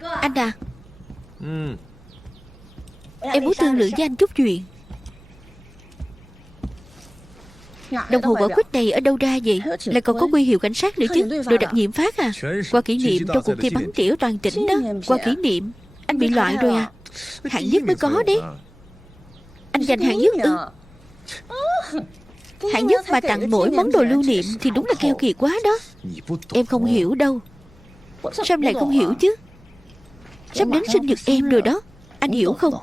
Anh à, em muốn thương lượng với anh chút chuyện. Đồng hồ quả quýt này ở đâu ra vậy? Lại còn có huy hiệu cảnh sát nữa chứ. Đội đặc nhiệm phát à? Qua kỷ niệm trong cuộc thi bắn tỉa toàn tỉnh đó. Qua kỷ niệm. Anh bị loại rồi à? Hạng nhất mới có đấy. Anh giành hạng nhất ư? Hạng nhất mà tặng mỗi món đồ lưu niệm thì đúng là keo kiệt quá đó. Em không hiểu đâu. Sao em lại không hiểu chứ? Sắp đến sinh nhật em rồi đó. Anh hiểu không?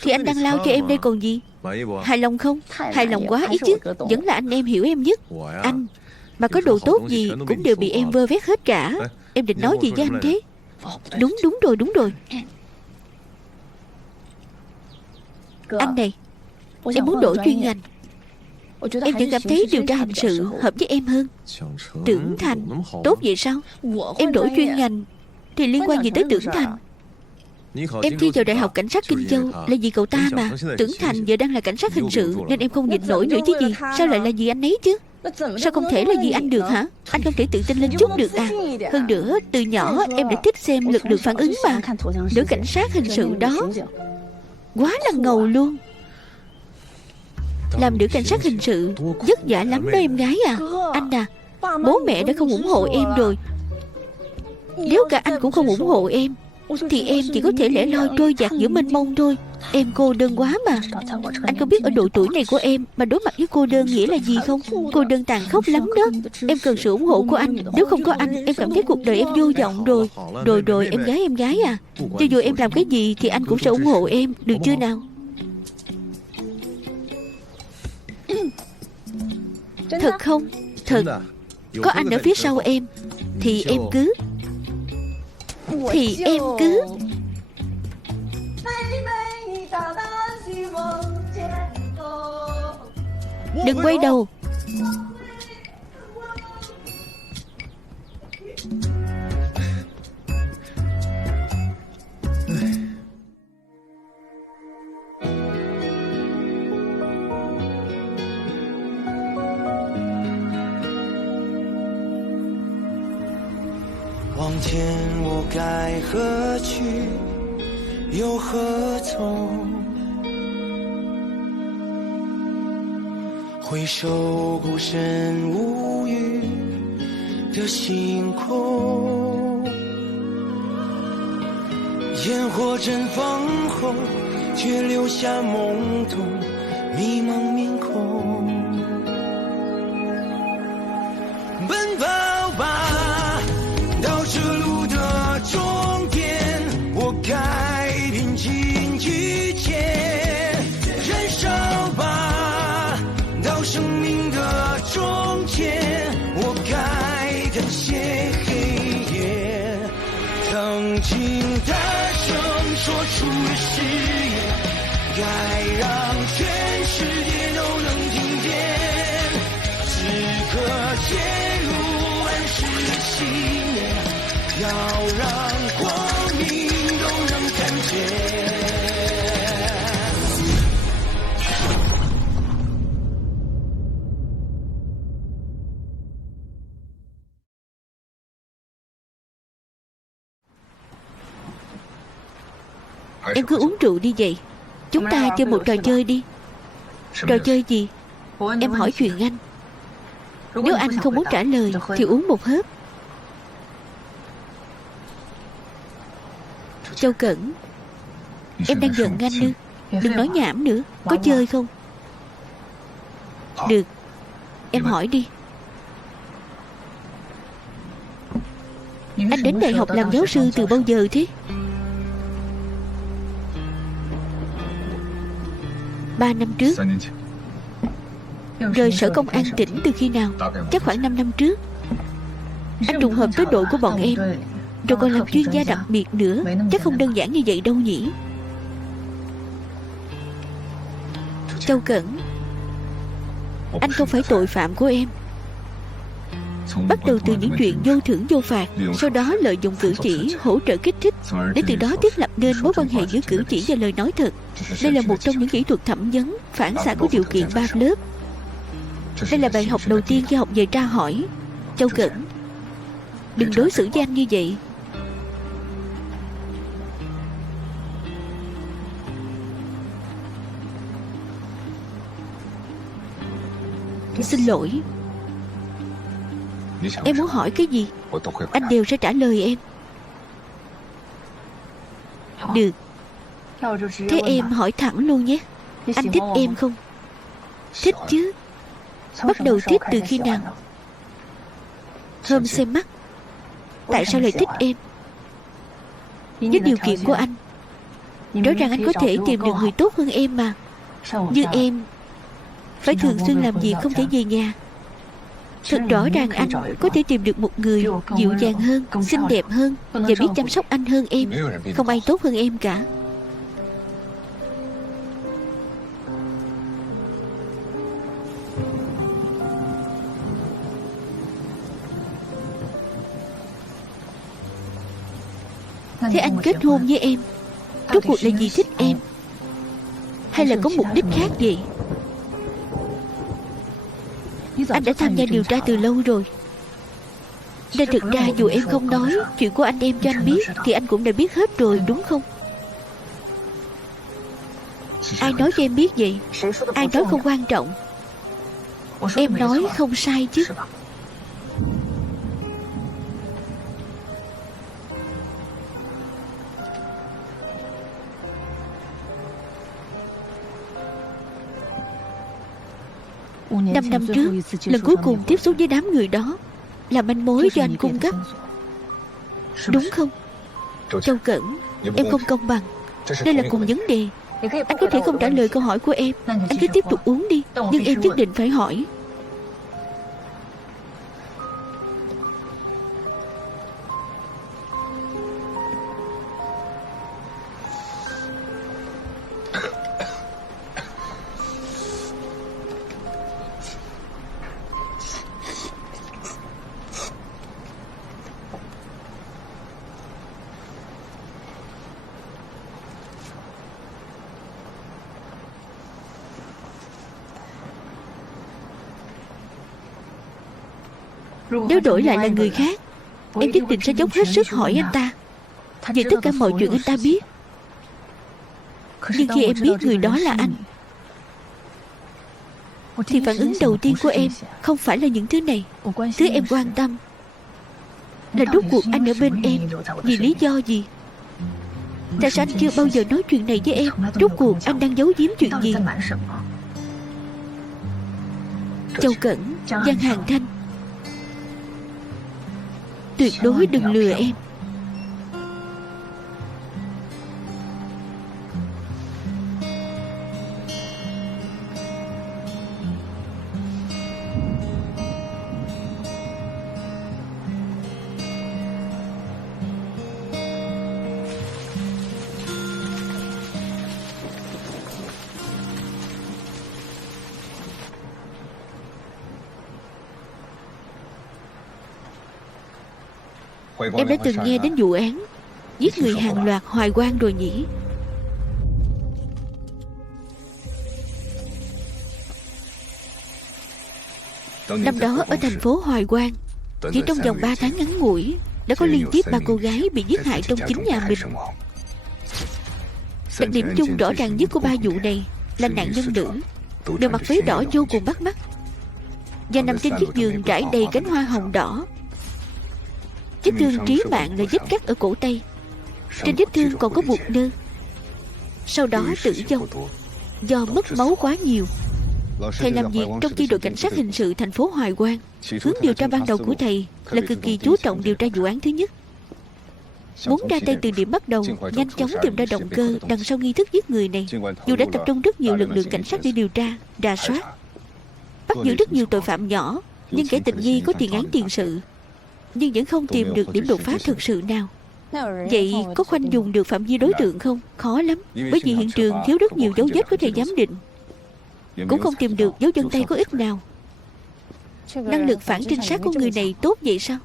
Thì anh đang lao cho em đây còn gì. Hài lòng không? Hài lòng quá ý chứ. Vẫn là anh em hiểu em nhất. Anh mà có đồ tốt gì cũng đều bị em vơ vét hết cả. Em định nói gì với anh thế? Đúng rồi. Anh này, em muốn đổi chuyên ngành. Em vẫn cảm thấy điều tra hình sự hợp với em hơn. Tưởng Thành tốt vậy sao? Em đổi chuyên ngành thì liên quan gì tới Tưởng Thành? Em thi vào Đại học Cảnh sát Kinh Châu là vì cậu ta mà. Tưởng Thành giờ đang là cảnh sát hình sự nên em không nhịn nổi nữa chứ gì. Sao lại là vì anh ấy chứ? Sao không thể là vì anh được hả? Anh không thể tự tin lên chút được à? Hơn nữa, từ nhỏ em đã thích xem lực lượng phản ứng mà. Nữ cảnh sát hình sự đó quá là ngầu luôn. Làm nữ cảnh sát hình sự vất vả lắm đó em gái à. Anh à, bố mẹ đã không ủng hộ em rồi. Nếu cả anh cũng không ủng hộ em thì em chỉ có thể lẻ loi trôi dạt giữa mênh mông thôi. Em cô đơn quá mà. Anh có biết ở độ tuổi này của em mà đối mặt với cô đơn nghĩa là gì không? Cô đơn tàn khốc lắm đó. Em cần sự ủng hộ của anh. Nếu không có anh, em cảm thấy cuộc đời em vô vọng rồi. Rồi em gái à, cho dù em làm cái gì thì anh cũng sẽ ủng hộ em, được chưa nào? Thật không? Thật. Có anh ở phía sau em thì em cứ đừng quay đầu.往前我该何去又何从，回首孤身无语的星空，烟火绽放后却留下懵懂迷茫面孔，奔跑吧到这路的终点，我该平静遇见，燃烧吧到生命的终结，我该感谢黑夜，曾经大声说出的誓言，该让全世界都能听见，此刻揭露暗示的信念，要让光明都能看见。Em cứ uống rượu đi vậy. Chúng ta chơi một trò chơi đi. Trò chơi gì? Em hỏi chuyện anh. Nếu anh không muốn trả lời thì uống một hớp. Châu Cẩn, em đang giận anh ư? Đừng nói nhảm nữa. Có chơi không? Được, em hỏi đi. Anh đến đại học làm giáo sư từ bao giờ thế? 3 năm trước. Rời sở công an tỉnh từ khi nào? Chắc khoảng 5 năm trước. Anh trùng hợp tới đội của bọn em, rồi còn làm chuyên gia đặc biệt nữa. Chắc không đơn giản như vậy đâu nhỉ? Châu Cẩn, anh không phải tội phạm của em. Bắt đầu từ những chuyện vô thưởng vô phạt, sau đó lợi dụng cử chỉ hỗ trợ kích thích, để từ đó thiết lập nên mối quan hệ giữa cử chỉ và lời nói thật. Đây là một trong những kỹ thuật thẩm vấn phản xạ của điều kiện Pavlov. Đây là bài học đầu tiên khi học về tra hỏi. Châu Cẩn, đừng đối xử với anh như vậy. Xin lỗi. Em muốn hỏi cái gì anh đều sẽ trả lời em. Được. Thế em hỏi thẳng luôn nhé. Anh thích em không? Thích chứ. Bắt đầu thích từ khi nào? Hôm xem mắt. Tại sao lại thích em? Với điều kiện của anh, rõ ràng anh có thể tìm được người tốt hơn em mà. Như em phải thường xuyên làm việc, không thể về nhà. Thật rõ ràng anh có thể tìm được một người dịu dàng hơn, xinh đẹp hơn và biết chăm sóc anh hơn em. Không ai tốt hơn em cả. Thế anh kết hôn với em rốt cuộc là vì thích em, hay là có mục đích khác vậy? Anh đã tham gia điều tra từ lâu rồi, nên thực ra dù em không nói chuyện của anh em cho anh biết thì anh cũng đã biết hết rồi, đúng không? Ai nói cho em biết vậy? Ai nói không quan trọng? Em nói không sai chứ? Năm năm trước, lần cuối cùng tiếp xúc với đám người đó là manh mối do anh cung cấp, đúng không? Châu Cẩn, em không công bằng. Đây là cùng vấn đề. Anh có thể không trả lời câu hỏi của em, anh cứ tiếp tục uống đi. Nhưng em nhất định phải hỏi. Nếu đổi lại là người khác, em nhất định sẽ dốc hết sức hỏi anh ta về tất cả mọi chuyện anh ta biết. Nhưng khi em biết người đó là anh, thì phản ứng đầu tiên của em không phải là những thứ này. Thứ em quan tâm là rốt cuộc anh ở bên em vì lý do gì? Tại sao anh chưa bao giờ nói chuyện này với em? Rốt cuộc anh đang giấu giếm chuyện gì? Châu Cẩn, Giang Hàng Thanh, tuyệt đối đừng lừa em. Em đã từng nghe đến vụ án giết người hàng loạt Hoài Quang rồi nhỉ? Năm đó ở thành phố Hoài Quang, chỉ trong vòng 3 tháng ngắn ngủi đã có liên tiếp 3 cô gái bị giết hại trong chính nhà mình. Đặc điểm chung rõ ràng nhất của 3 vụ này là nạn nhân nữ đều mặc váy đỏ vô cùng bắt mắt và nằm trên chiếc giường trải đầy cánh hoa hồng đỏ. Vết thương trí mạng là vết cắt ở cổ tay. Trên vết thương còn có buộc nơ. Sau đó tử vong do mất máu quá nhiều. Thầy làm việc trong chi đội cảnh sát hình sự thành phố Hoài Quang. Hướng điều tra ban đầu của thầy là cực kỳ chú trọng điều tra vụ án thứ nhất. Muốn ra tay từ điểm bắt đầu, nhanh chóng tìm ra động cơ đằng sau nghi thức giết người này. Dù đã tập trung rất nhiều lực lượng cảnh sát để điều tra, rà soát, bắt giữ rất nhiều tội phạm nhỏ, nhưng kẻ tình nghi có tiền án tiền sự, nhưng vẫn không tìm được điểm đột phá thực sự nào. Vậy có khoanh dùng được phạm vi đối tượng không? Khó lắm, bởi vì hiện trường thiếu rất nhiều dấu vết có thể giám định. Cũng không tìm được dấu chân tay có ích nào. Năng lực phản trinh sát của người này tốt vậy sao?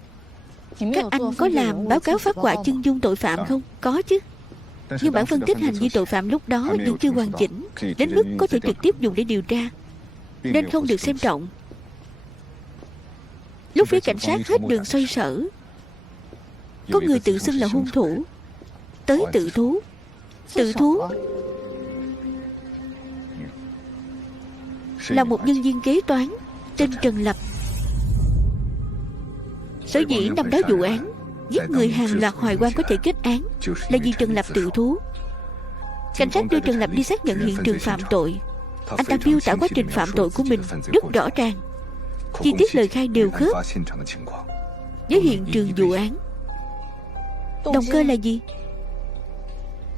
Các anh có làm báo cáo phát họa chân dung tội phạm không? Có chứ. Nhưng bản phân tích hành vi tội phạm lúc đó vẫn chưa hoàn chỉnh, đến mức có thể trực tiếp dùng để điều tra, nên không được xem trọng. Lúc phía cảnh sát hết đường xoay sở, có người tự xưng là hung thủ tới tự thú. Tự thú là một nhân viên kế toán tên Trần Lập. Sở dĩ năm đó vụ án giết người hàng loạt Hoài Quang có thể kết án là vì Trần Lập tự thú. Cảnh sát đưa Trần Lập đi xác nhận hiện trường phạm tội. Anh ta miêu tả quá trình phạm tội của mình rất rõ ràng, chi tiết lời khai đều khớp với hiện trường vụ án. Động cơ là gì?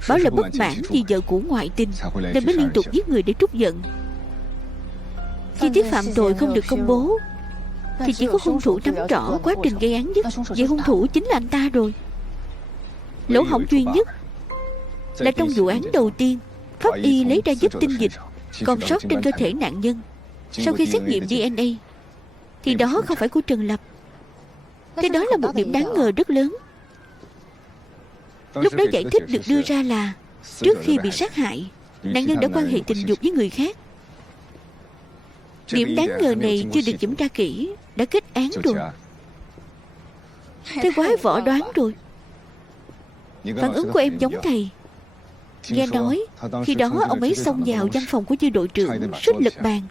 Bảo là bất mãn vì vợ cũ ngoại tình nên mới liên tục giết người để trút giận. Chi tiết phạm tội không được công bố thì chỉ có hung thủ nắm rõ quá trình gây án nhất. Vậy hung thủ chính là anh ta rồi. Lỗ hổng duy nhất là trong vụ án đầu tiên, pháp y lấy ra vết tinh dịch còn sót trên cơ thể nạn nhân. Sau khi xét nghiệm DNA thì đó không phải của Trần Lập. Thế đó là một điểm đáng ngờ rất lớn. Lúc đó giải thích được đưa ra là trước khi bị sát hại, nạn nhân đã quan hệ tình dục với người khác. Điểm đáng ngờ này chưa được kiểm tra kỹ đã kết án rồi. Thế quái võ đoán rồi. Phản ứng của em giống thầy. Nghe nói khi đó ông ấy xông vào văn phòng của chi đội trưởng, suýt lật bàn,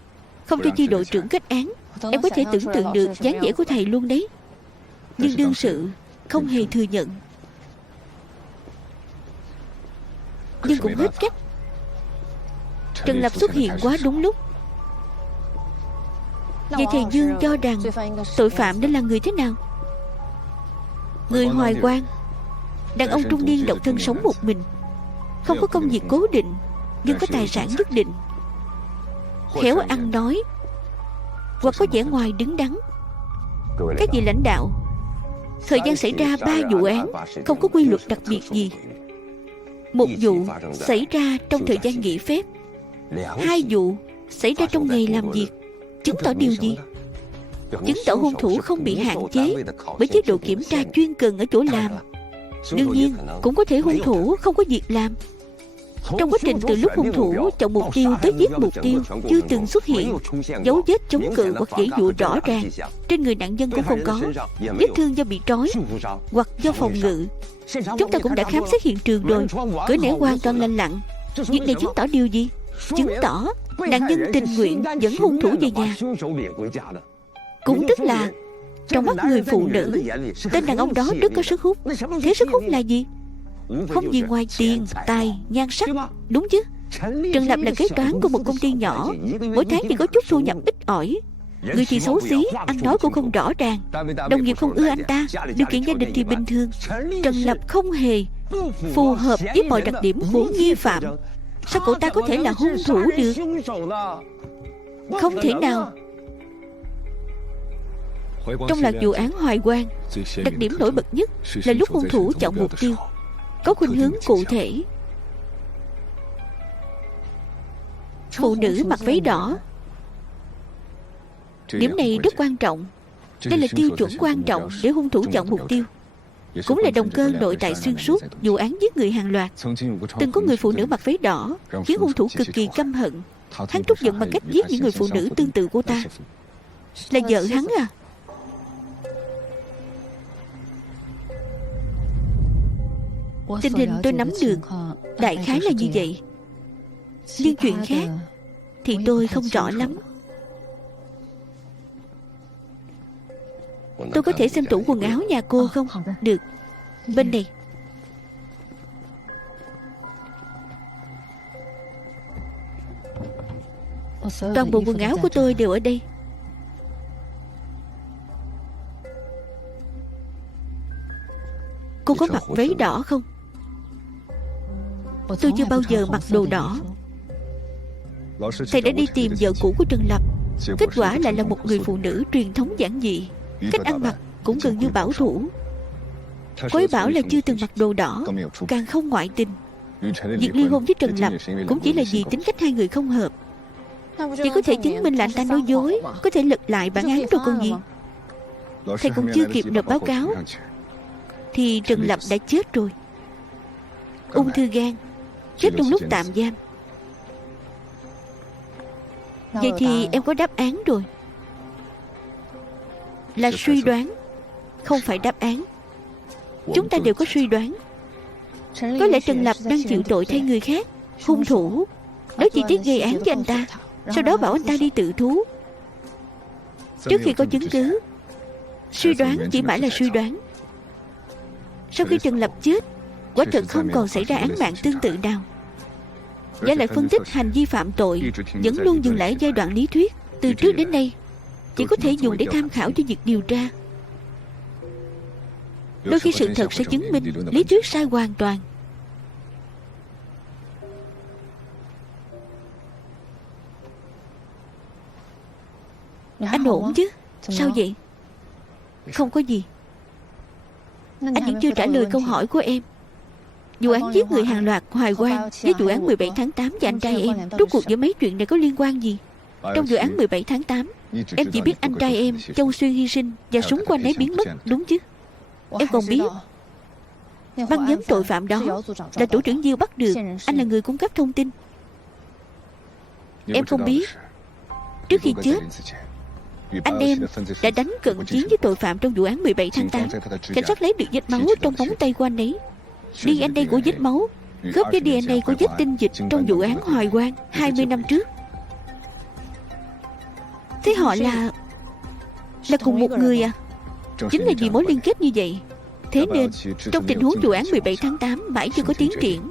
không cho chi đội trưởng kết án. Em có thể tưởng tượng được dáng vẻ của thầy luôn đấy. Nhưng đương sự không hề thừa nhận. Nhưng cũng hết cách. Trần Lập xuất hiện quá đúng lúc. Vậy thầy Dương cho rằng tội phạm nên là người thế nào? Người Hoài Quang, đàn ông trung niên độc thân sống một mình, không có công việc cố định nhưng có tài sản nhất định, khéo ăn nói hoặc có vẻ ngoài đứng đắn. Các vị lãnh đạo, thời gian xảy ra 3 vụ án không có quy luật đặc biệt gì. Một vụ xảy ra trong thời gian nghỉ phép, 2 vụ xảy ra trong ngày làm việc. Chứng tỏ điều gì? Chứng tỏ hung thủ không bị hạn chế bởi chế độ kiểm tra chuyên cần ở chỗ làm. Đương nhiên cũng có thể hung thủ không có việc làm. Trong quá trình từ lúc hung thủ chọn mục tiêu tới giết mục tiêu chưa từng xuất hiện dấu vết chống cự hoặc dãy dụa rõ ràng. Trên người nạn nhân cũng không có vết thương do bị trói hoặc do phòng ngự. Chúng ta cũng đã khám xét hiện trường rồi, cửa nẻ hoàn toàn lành lặn. Việc này chứng tỏ điều gì? Chứng tỏ nạn nhân tình nguyện dẫn hung thủ về nhà. Cũng tức là trong mắt người phụ nữ, tên đàn ông đó rất có sức hút. Thế sức hút là gì? Không gì ngoài tiền, tài, nhan sắc, đúng chứ? Trần Lập là kế toán của một công ty nhỏ, mỗi tháng chỉ có chút thu nhập ít ỏi. Người thì xấu xí, ăn nói cũng không rõ ràng. Đồng nghiệp không ưa anh ta, điều kiện gia đình thì bình thường. Trần Lập không hề phù hợp với mọi đặc điểm của nghi phạm. Sao cậu ta có thể là hung thủ được? Không thể nào. Trong loạt vụ án Hoài Quang, đặc điểm nổi bật nhất là lúc hung thủ chọn mục tiêu có khuynh hướng cụ thể. Phụ nữ mặc váy đỏ. Điểm này rất quan trọng. Đây là tiêu chuẩn quan trọng để hung thủ chọn mục tiêu, cũng là động cơ nội tại xuyên suốt vụ án giết người hàng loạt. Từng có người phụ nữ mặc váy đỏ khiến hung thủ cực kỳ căm hận. Hắn trút giận bằng cách giết những người phụ nữ tương tự cô ta. Là vợ hắn à? Tình hình tôi nắm được đại khái là như vậy, nhưng chuyện khác thì tôi không rõ lắm. Tôi có thể xem tủ quần áo nhà cô không? Được. Bên này. Toàn bộ quần áo của tôi đều ở đây. Cô có mặc váy đỏ không? Tôi chưa bao giờ mặc đồ đỏ. Thầy đã đi tìm vợ cũ của Trần Lập. Kết quả lại là một người phụ nữ truyền thống giản dị, cách ăn mặc cũng gần như bảo thủ. Cô ấy bảo là chưa từng mặc đồ đỏ, càng không ngoại tình. Việc ly hôn với Trần Lập cũng chỉ là vì tính cách hai người không hợp. Chỉ có thể chứng minh là anh ta nói dối, có thể lật lại bản án rồi còn gì. Thầy cũng chưa kịp nộp báo cáo thì Trần Lập đã chết rồi. Ung thư gan, chết trong lúc tạm giam. Vậy thì em có đáp án rồi. Là suy đoán, không phải đáp án. Chúng ta đều có suy đoán. Có lẽ Trần Lập đang chịu tội thay người khác. Hung thủ nói chi tiết gây án cho anh ta, sau đó bảo anh ta đi tự thú. Trước khi có chứng cứ, suy đoán chỉ mãi là suy đoán. Sau khi Trần Lập chết, quả thật không còn xảy ra án mạng tương tự nào. Và lại phân tích hành vi phạm tội vẫn luôn dừng lại ở giai đoạn lý thuyết. Từ trước đến nay chỉ có thể dùng để tham khảo cho việc điều tra. Đôi khi sự thật sẽ chứng minh lý thuyết sai hoàn toàn. Anh ổn chứ? Sao vậy? Không có gì. Anh vẫn chưa trả lời câu hỏi của em. Vụ án giết người hàng loạt Hoài Quang với vụ án 17 tháng 8 và anh trai em, rốt cuộc giữa mấy chuyện này có liên quan gì? Trong vụ án 17 tháng 8, em chỉ biết anh trai em Châu Xuyên hy sinh và súng của anh ấy biến mất, đúng chứ? Em còn biết băng nhóm tội phạm đó là tổ trưởng Diêu bắt được. Anh là người cung cấp thông tin. Em không biết trước khi chết, anh em đã đánh cận chiến với tội phạm trong vụ án 17 tháng 8. Cảnh sát lấy được vết máu trong móng tay của anh ấy. DNA của vết máu khớp với DNA của vết tinh dịch trong vụ án Hoài Quang 20 năm trước. Thế họ là cùng một người à? Chính là vì mối liên kết như vậy. Thế nên trong tình huống vụ án 17 tháng 8 mãi chưa có tiến triển,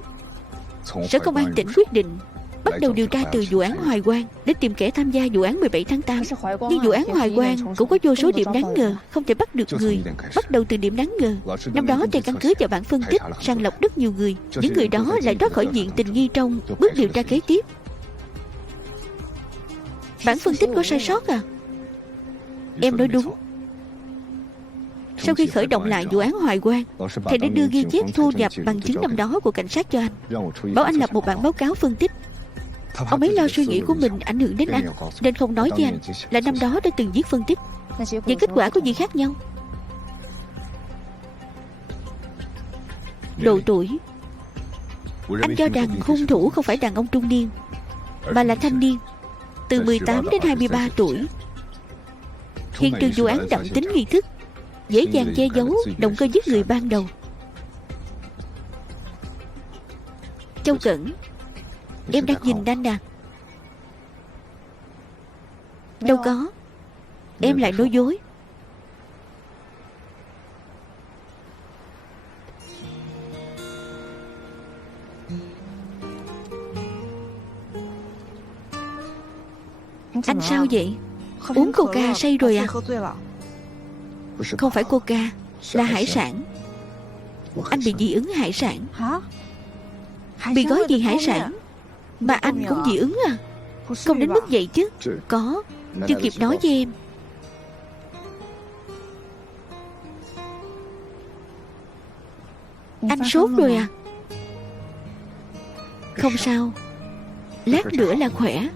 Sở Công an tỉnh quyết định bắt đầu điều tra từ vụ án Hoài Quang để tìm kẻ tham gia vụ án 17 tháng 8. Nhưng vụ án Hoài Quang cũng có vô số điểm đáng ngờ, không thể bắt được người. Bắt đầu từ điểm đáng ngờ. Năm đó trên căn cứ vào bản phân tích sàng lọc rất nhiều người. Những người đó lại thoát khỏi diện tình nghi trong bước điều tra kế tiếp. Bản phân tích có sai sót à? Em nói đúng. Sau khi khởi động lại vụ án Hoài Quang, thầy đã đưa ghi chép thu nhập bằng chứng năm đó của cảnh sát cho anh, bảo anh lập một bản báo cáo phân tích. Ông ấy lo suy nghĩ của mình ảnh hưởng đến anh, nên không nói với anh là năm đó đã từng viết phân tích. Vậy kết quả có gì khác nhau? Độ tuổi. Anh cho rằng hung thủ không phải đàn ông trung niên, mà là thanh niên từ 18 đến 23 tuổi. Hiện trường vụ án đậm tính nghi thức, dễ dàng che giấu động cơ giết người ban đầu. Châu Cẩn, em đang nhìn anh à? Đâu có. Em lại nói dối. Anh sao vậy? Uống coca say rồi à? Không phải coca, là hải sản. Anh bị dị ứng hải sản. Bị gói gì hải sản mà anh cũng dị ứng à? Không đến mức vậy chứ. Có, chưa kịp nói với em. Anh sốt rồi à? Không sao, lát nữa là khỏe.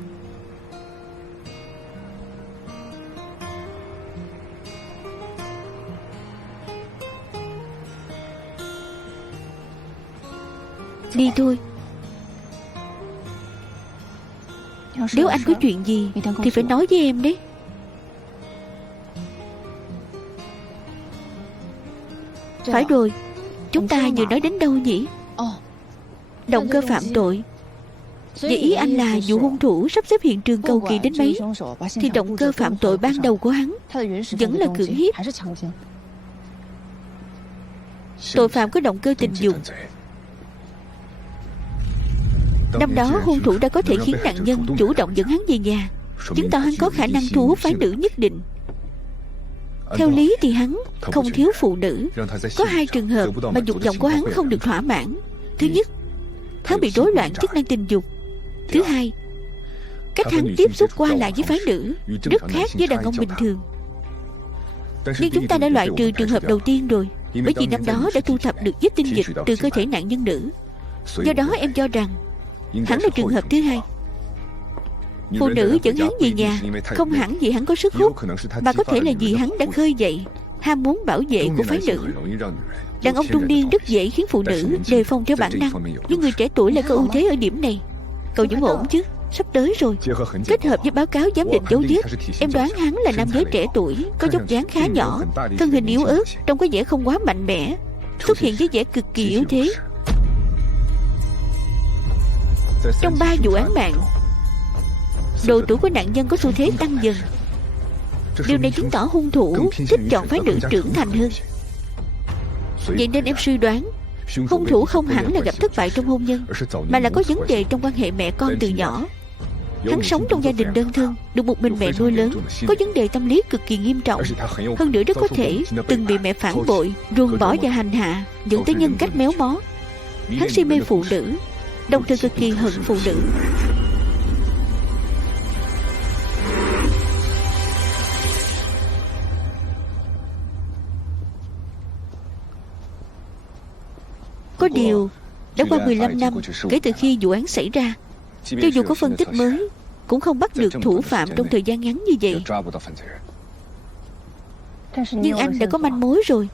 Đi thôi. Nếu anh có chuyện gì thì phải nói với em đấy. Phải rồi, chúng ta vừa nói đến đâu nhỉ? Động cơ phạm tội. Vậy ý anh là vụ hung thủ sắp xếp hiện trường cầu kỳ đến mấy thì động cơ phạm tội ban đầu của hắn vẫn là cưỡng hiếp. Tội phạm có động cơ tình dục. Năm đó hung thủ đã có thể khiến nạn nhân chủ động dẫn hắn về nhà, chứng tỏ hắn có khả năng thu hút phái nữ nhất định. Theo lý thì hắn không thiếu phụ nữ. Có hai trường hợp mà dục vọng của hắn không được thỏa mãn. Thứ nhất, hắn bị rối loạn chức năng tình dục. Thứ hai, cách hắn tiếp xúc qua lại với phái nữ rất khác với đàn ông bình thường. Nhưng chúng ta đã loại trừ trường hợp đầu tiên rồi, bởi vì năm đó đã thu thập được vết tinh dịch từ cơ thể nạn nhân nữ. Do đó em cho rằng hắn là trường hợp thứ hai. Phụ nữ dẫn hắn về nhà không hẳn vì hắn có sức hút, mà có thể là vì hắn đã khơi dậy ham muốn bảo vệ của phái nữ. Đàn ông trung niên rất dễ khiến phụ nữ đề phòng theo bản năng, nhưng người trẻ tuổi lại có ưu thế ở điểm này. Cậu vẫn ổn chứ? Sắp tới rồi. Kết hợp với báo cáo giám định dấu vết, em đoán hắn là nam giới trẻ tuổi, có vóc dáng khá nhỏ, thân hình yếu ớt, trông có vẻ không quá mạnh mẽ, xuất hiện với vẻ cực kỳ yếu thế. Trong 3 vụ án mạng, độ tuổi của nạn nhân có xu thế tăng dần. Điều này chứng tỏ hung thủ thích chọn phái nữ trưởng thành hơn. Vậy nên em suy đoán hung thủ không hẳn là gặp thất bại trong hôn nhân, mà là có vấn đề trong quan hệ mẹ con từ nhỏ. Hắn sống trong gia đình đơn thân, được một mình mẹ nuôi lớn, có vấn đề tâm lý cực kỳ nghiêm trọng. Hơn nữa rất có thể từng bị mẹ phản bội, ruồng bỏ và hành hạ, dẫn tới nhân cách méo mó. Hắn si mê phụ nữ, đồng thời cực kỳ hận phụ nữ. Có điều, đã qua 15 năm kể từ khi vụ án xảy ra, cho dù có phân tích mới cũng không bắt được thủ phạm trong thời gian ngắn như vậy. Nhưng anh đã có manh mối rồi.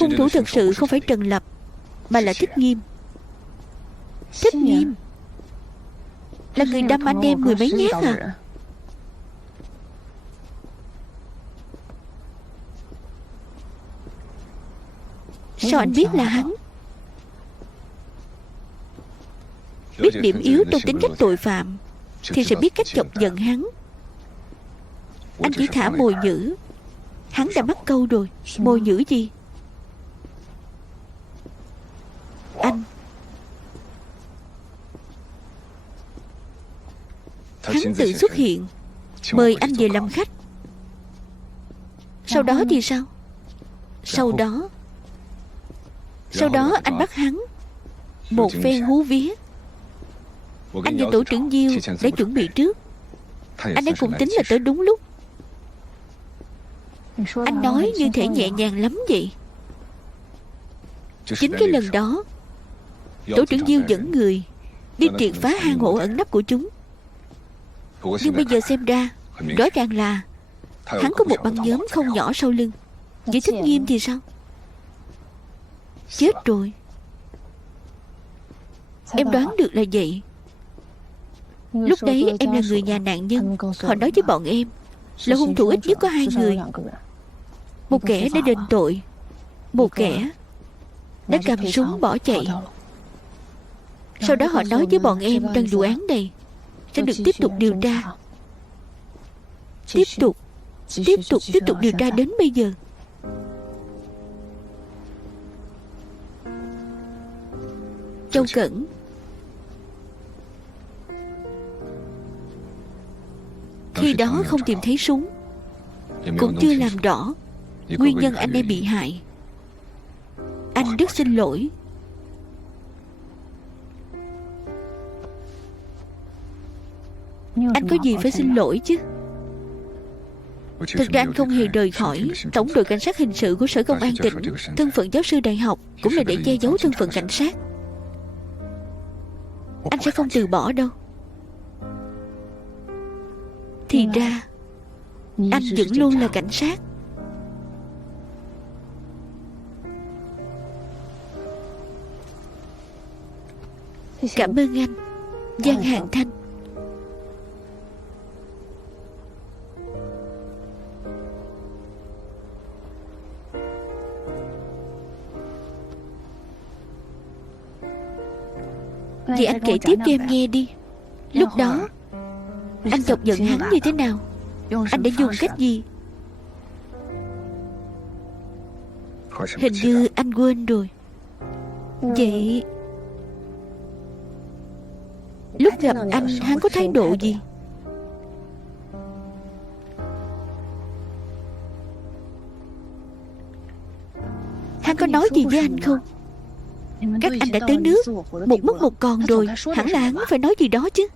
Hung thủ thật sự không phải Trần Lập, mà là Thích Nghiêm. Thích Nghiêm là người đâm anh em 10 mấy nhát à? Sao anh biết là hắn? Biết điểm yếu trong tính cách tội phạm thì sẽ biết cách chọc giận hắn. Anh chỉ thả mồi nhử, hắn đã mắc câu rồi. Mồi nhử gì? Hắn tự xuất hiện, mời anh về làm khách. Sau đó thì sao? Sau đó anh bắt hắn một phen hú vía. Anh và tổ trưởng Diêu đã chuẩn bị trước. Anh ấy cũng tính là tới đúng lúc. Anh nói như thể nhẹ nhàng lắm vậy. Chính cái lần đó, tổ trưởng Diêu dẫn người đi triệt phá hang ổ ẩn nấp của chúng. Nhưng bây giờ xem ra, rõ ràng là hắn có một băng nhóm không nhỏ sau lưng. Vậy Thích Nghiêm thì sao? Chết rồi. Em đoán được là vậy. Lúc đấy em là người nhà nạn nhân. Họ nói với bọn em là hung thủ ít nhất có 2 người. Một kẻ đã đền tội, một kẻ đã cầm súng bỏ chạy. Sau đó họ nói với bọn em rằng vụ án này sẽ được tiếp tục điều tra. Tiếp tục điều tra đến bây giờ. Châu Cẩn, khi đó không tìm thấy súng, cũng chưa làm rõ nguyên nhân anh ấy bị hại. Anh rất xin lỗi. Anh có gì phải xin lỗi chứ? Thực ra anh không hề rời khỏi tổng đội cảnh sát hình sự của Sở Công an tỉnh. Thân phận giáo sư đại học cũng là để che giấu thân phận cảnh sát. Anh sẽ không từ bỏ đâu. Thì ra anh vẫn luôn là cảnh sát. Cảm ơn anh, Giang Hàng Thanh. Vậy anh kể tiếp cho em nghe đi. Lúc đó anh chọc giận hắn như thế nào? Anh đã dùng cách gì? Hình như anh quên rồi. Vậy lúc gặp anh, hắn có thái độ gì? Hắn có nói gì với anh không? Các anh đã tới nước, một mất một còn rồi, hẳn là hắn phải nói gì đó chứ.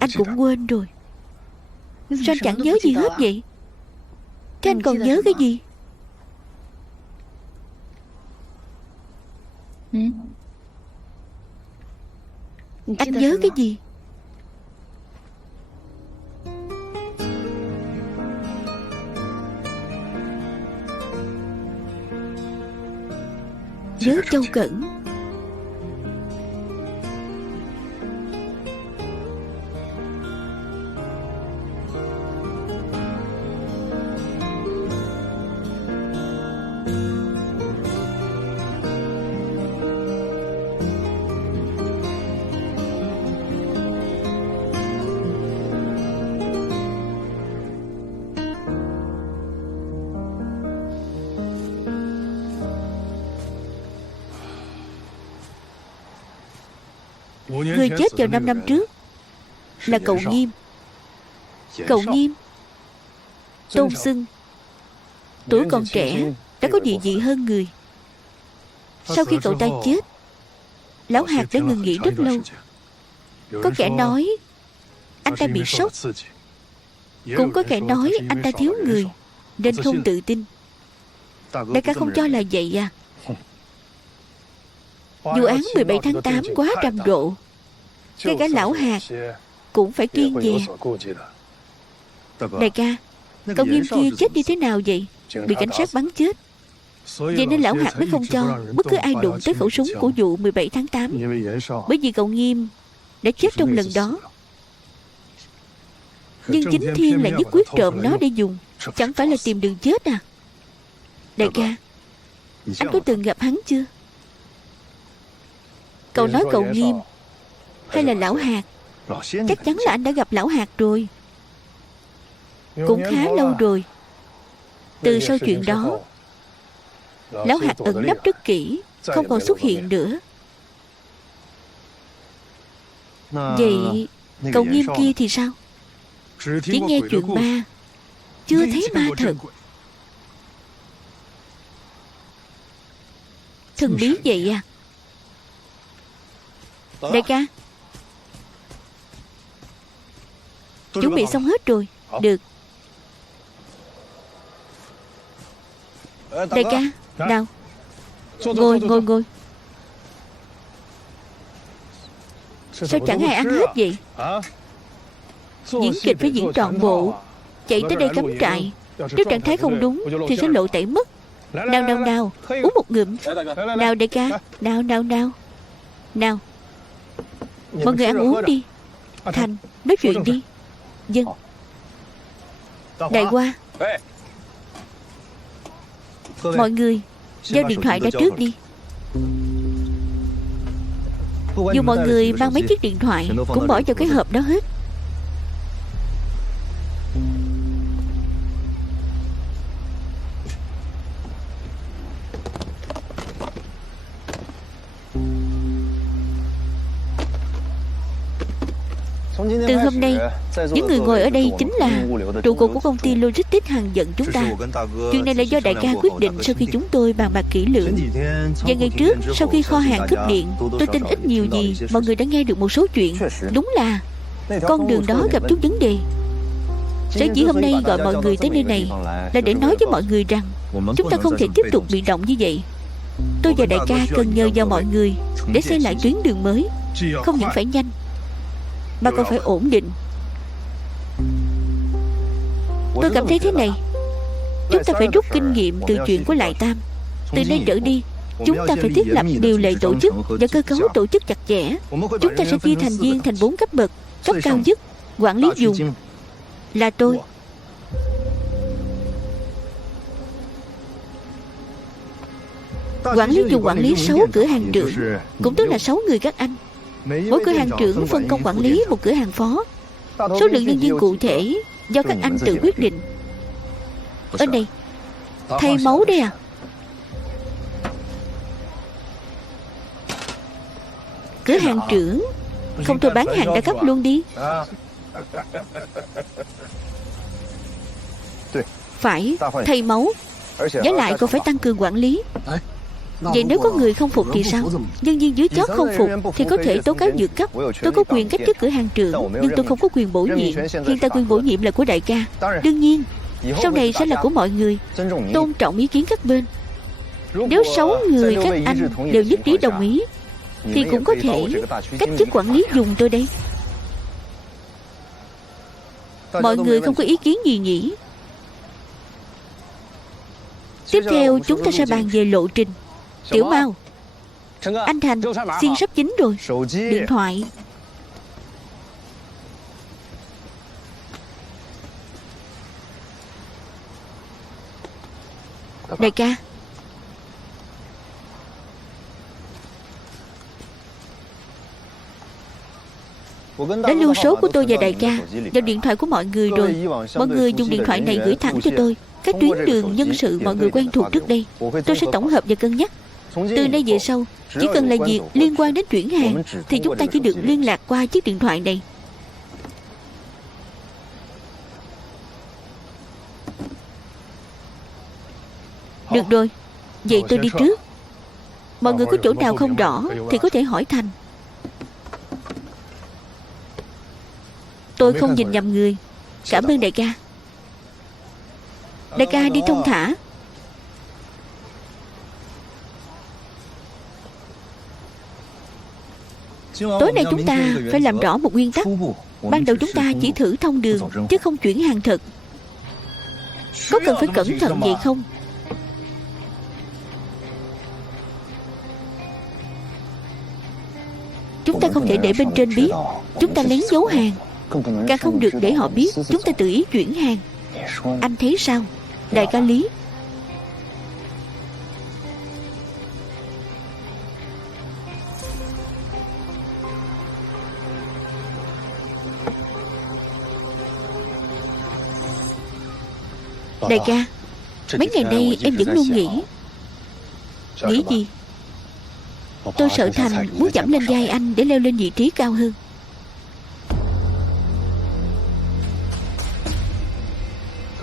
Anh cũng quên rồi. Sao anh chẳng nhớ gì hết vậy? Thế anh còn nhớ cái gì? Anh nhớ cái gì? Nhớ Châu Cẩn. Người chết vào 5 năm trước là cậu Nghiêm. Cậu Nghiêm, tôn xưng, tuổi còn trẻ đã có địa vị hơn người. Sau khi cậu ta chết, Lão Hạt đã ngừng nghỉ rất lâu. Có kẻ nói anh ta bị sốc, cũng có kẻ nói anh ta thiếu người nên không tự tin. Đại ca không cho là vậy à? Vụ án 17 tháng 8 quá rầm rộ, ngay cả Lão Hạt cũng phải kiêng dè. Đại ca, cậu Nghiêm kia chết như thế nào vậy? Bị cảnh sát bắn chết. Vậy nên Lão Hạt mới không cho bất cứ ai đụng tới khẩu súng của vụ 17 tháng 8. Bởi vì cậu Nghiêm đã chết trong lần đó. Nhưng Chính Thiên lại nhất quyết trộm nó để dùng. Chẳng phải là tìm đường chết à? Đại ca, anh có từng gặp hắn chưa? Cậu nói cậu Nghiêm hay là Lão Hạt? Chắc chắn là anh đã gặp Lão Hạt rồi. Cũng khá lâu rồi. Từ sau chuyện đó, Lão Hạt ẩn nấp rất kỹ, không còn xuất hiện nữa. Vậy cậu Nghiêm kia thì sao? Chỉ nghe chuyện ma, chưa thấy ma thật. Thần bí vậy à? Đại ca, chuẩn bị xong hết rồi. Được. Đại ca, nào, ngồi. Sao chẳng ai ăn hết vậy? Diễn kịch phải diễn trọn bộ. Chạy tới đây cắm trại, nếu trạng thái không đúng thì sẽ lộ tẩy mất. Nào, uống một ngụm. Nào đại ca, nào. Mọi người ăn uống đi. Thành, nói chuyện đi. Dân. Đại Hoa, mọi người giao điện thoại ra trước đi. Dù mọi người mang mấy chiếc điện thoại cũng bỏ vào cái hộp đó hết. Từ hôm nay, những người ngồi ở đây chính là trụ cột của công ty Logistics hàng dẫn chúng ta. Chuyện này là do đại ca quyết định sau khi chúng tôi bàn bạc kỹ lưỡng. Vài ngày trước, sau khi kho hàng cúp điện, tôi tin ít nhiều gì mọi người đã nghe được một số chuyện. Đúng là con đường đó gặp chút vấn đề. Sở dĩ hôm nay gọi mọi người tới nơi này là để nói với mọi người rằng chúng ta không thể tiếp tục bị động như vậy. Tôi và đại ca cần nhờ vào mọi người để xây lại tuyến đường mới. Không những phải nhanh mà còn phải ổn định. Tôi cảm thấy thế này, chúng ta phải rút kinh nghiệm từ chuyện của Lại Tam. Từ nay trở đi, chúng ta phải thiết lập điều lệ tổ chức và cơ cấu tổ chức chặt chẽ. Chúng ta sẽ chia thành viên thành 4 cấp bậc. Cấp cao nhất, quản lý dùng, là tôi. Quản lý dùng quản lý 6 cửa hàng trưởng, cũng tức là 6 người các anh. Mỗi cửa hàng trưởng phân công quản lý một cửa hàng phó. Số lượng nhân viên cụ thể do các anh tự quyết định. Ở đây, thay máu đây à? Cửa hàng trưởng, không thôi bán hàng đa cấp luôn đi. Phải, thay máu. Với lại còn phải tăng cường quản lý. Vậy nếu có người không phục thì sao? Nhân viên dưới chót không phục thì có thể tố cáo vượt cấp. Tôi có quyền cách chức cửa hàng trưởng, nhưng tôi không có quyền bổ nhiệm. Hiện tại quyền bổ nhiệm là của đại ca. Đương nhiên, sau này sẽ là của mọi người. Tôn trọng ý kiến các bên. Nếu 6 người các anh đều nhất trí đồng ý thì cũng có thể cách chức quản lý dùng tôi đây. Mọi người không có ý kiến gì nhỉ? Tiếp theo chúng ta sẽ bàn về lộ trình. Tiểu Mao, anh Thành, xiên sắp chín rồi. Điện thoại. Đại ca, đã lưu số của tôi và đại ca vào điện thoại của mọi người rồi. Mọi người dùng điện thoại này gửi thẳng cho tôi các tuyến đường nhân sự mọi người quen thuộc trước đây. Tôi sẽ tổng hợp và cân nhắc. Từ nay về sau, chỉ cần là việc liên quan đến chuyển hàng thì chúng ta chỉ được liên lạc qua chiếc điện thoại này. Được rồi, vậy tôi đi trước. Mọi người có chỗ nào không rõ thì có thể hỏi Thành. Tôi không nhìn nhầm người. Cảm ơn đại ca. Đại ca đi thông thả. Tối nay chúng ta phải làm rõ một nguyên tắc. Ban đầu chúng ta chỉ thử thông đường chứ không chuyển hàng thật. Có cần phải cẩn thận vậy không? Chúng ta không thể để bên trên biết chúng ta lén giấu hàng, càng không được để họ biết chúng ta tự ý chuyển hàng. Anh thấy sao, đại ca Lý? Đại ca, mấy ngày nay em vẫn luôn nghĩ. Nghĩ gì? Tôi sợ Thành muốn dẫm lên vai anh để leo lên vị trí cao hơn.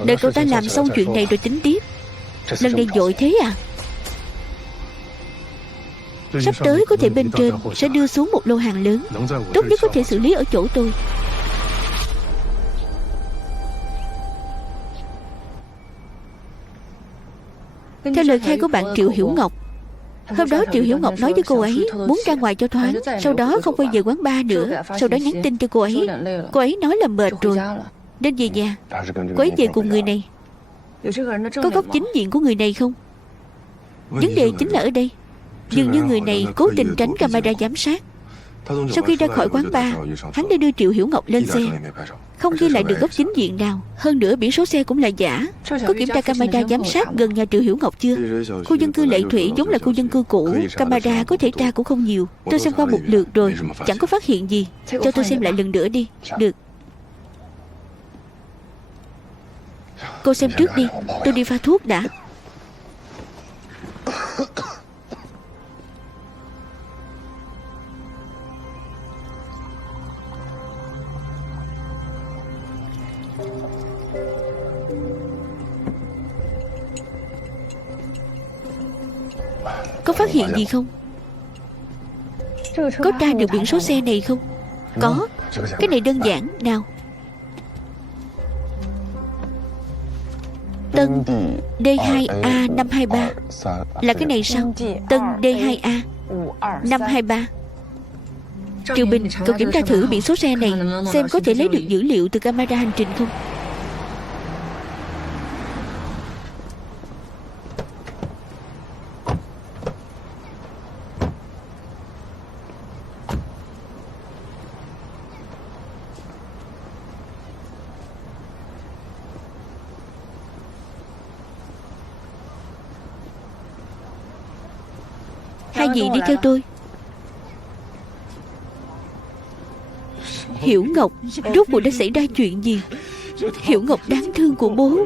Đợi cậu ta làm xong chuyện này rồi tính tiếp. Lần này vội thế à? Sắp tới có thể bên trên sẽ đưa xuống một lô hàng lớn, tốt nhất có thể xử lý ở chỗ tôi. Theo lời khai của bạn Triệu Hiểu Ngọc, hôm đó Triệu Hiểu Ngọc nói với cô ấy muốn ra ngoài cho thoáng, sau đó không quay về quán bar nữa. Sau đó nhắn tin cho cô ấy. Cô ấy nói là mệt rồi nên về nhà. Cô ấy về cùng người này. Có góc chính diện của người này không? Vấn đề chính là ở đây, dường như người này cố tình tránh camera giám sát. Sau khi ra khỏi quán bar, hắn đã đưa Triệu Hiểu Ngọc lên xe, không ghi lại được góc chính diện nào. Hơn nữa biển số xe cũng là giả. Có kiểm tra camera giám sát gần nhà Triệu Hiểu Ngọc chưa? Khu dân cư Lệ Thủy giống là khu dân cư cũ, camera có thể tra cũng không nhiều. Tôi xem qua một lượt rồi, chẳng có phát hiện gì. Cho tôi xem lại lần nữa đi. Được. Cô xem trước đi, tôi đi pha thuốc đã. Có phát hiện gì không? Có tra được biển số xe này không? Có. Cái này đơn giản. Nào, Tân D2A523. Là cái này sao? Tân D2A 523. Triệu Bình, cậu kiểm tra thử biển số xe này, xem có thể lấy được dữ liệu từ camera hành trình không? Hai vị đi theo tôi. Hiểu Ngọc, rốt cuộc đã xảy ra chuyện gì? Hiểu Ngọc đáng thương của bố.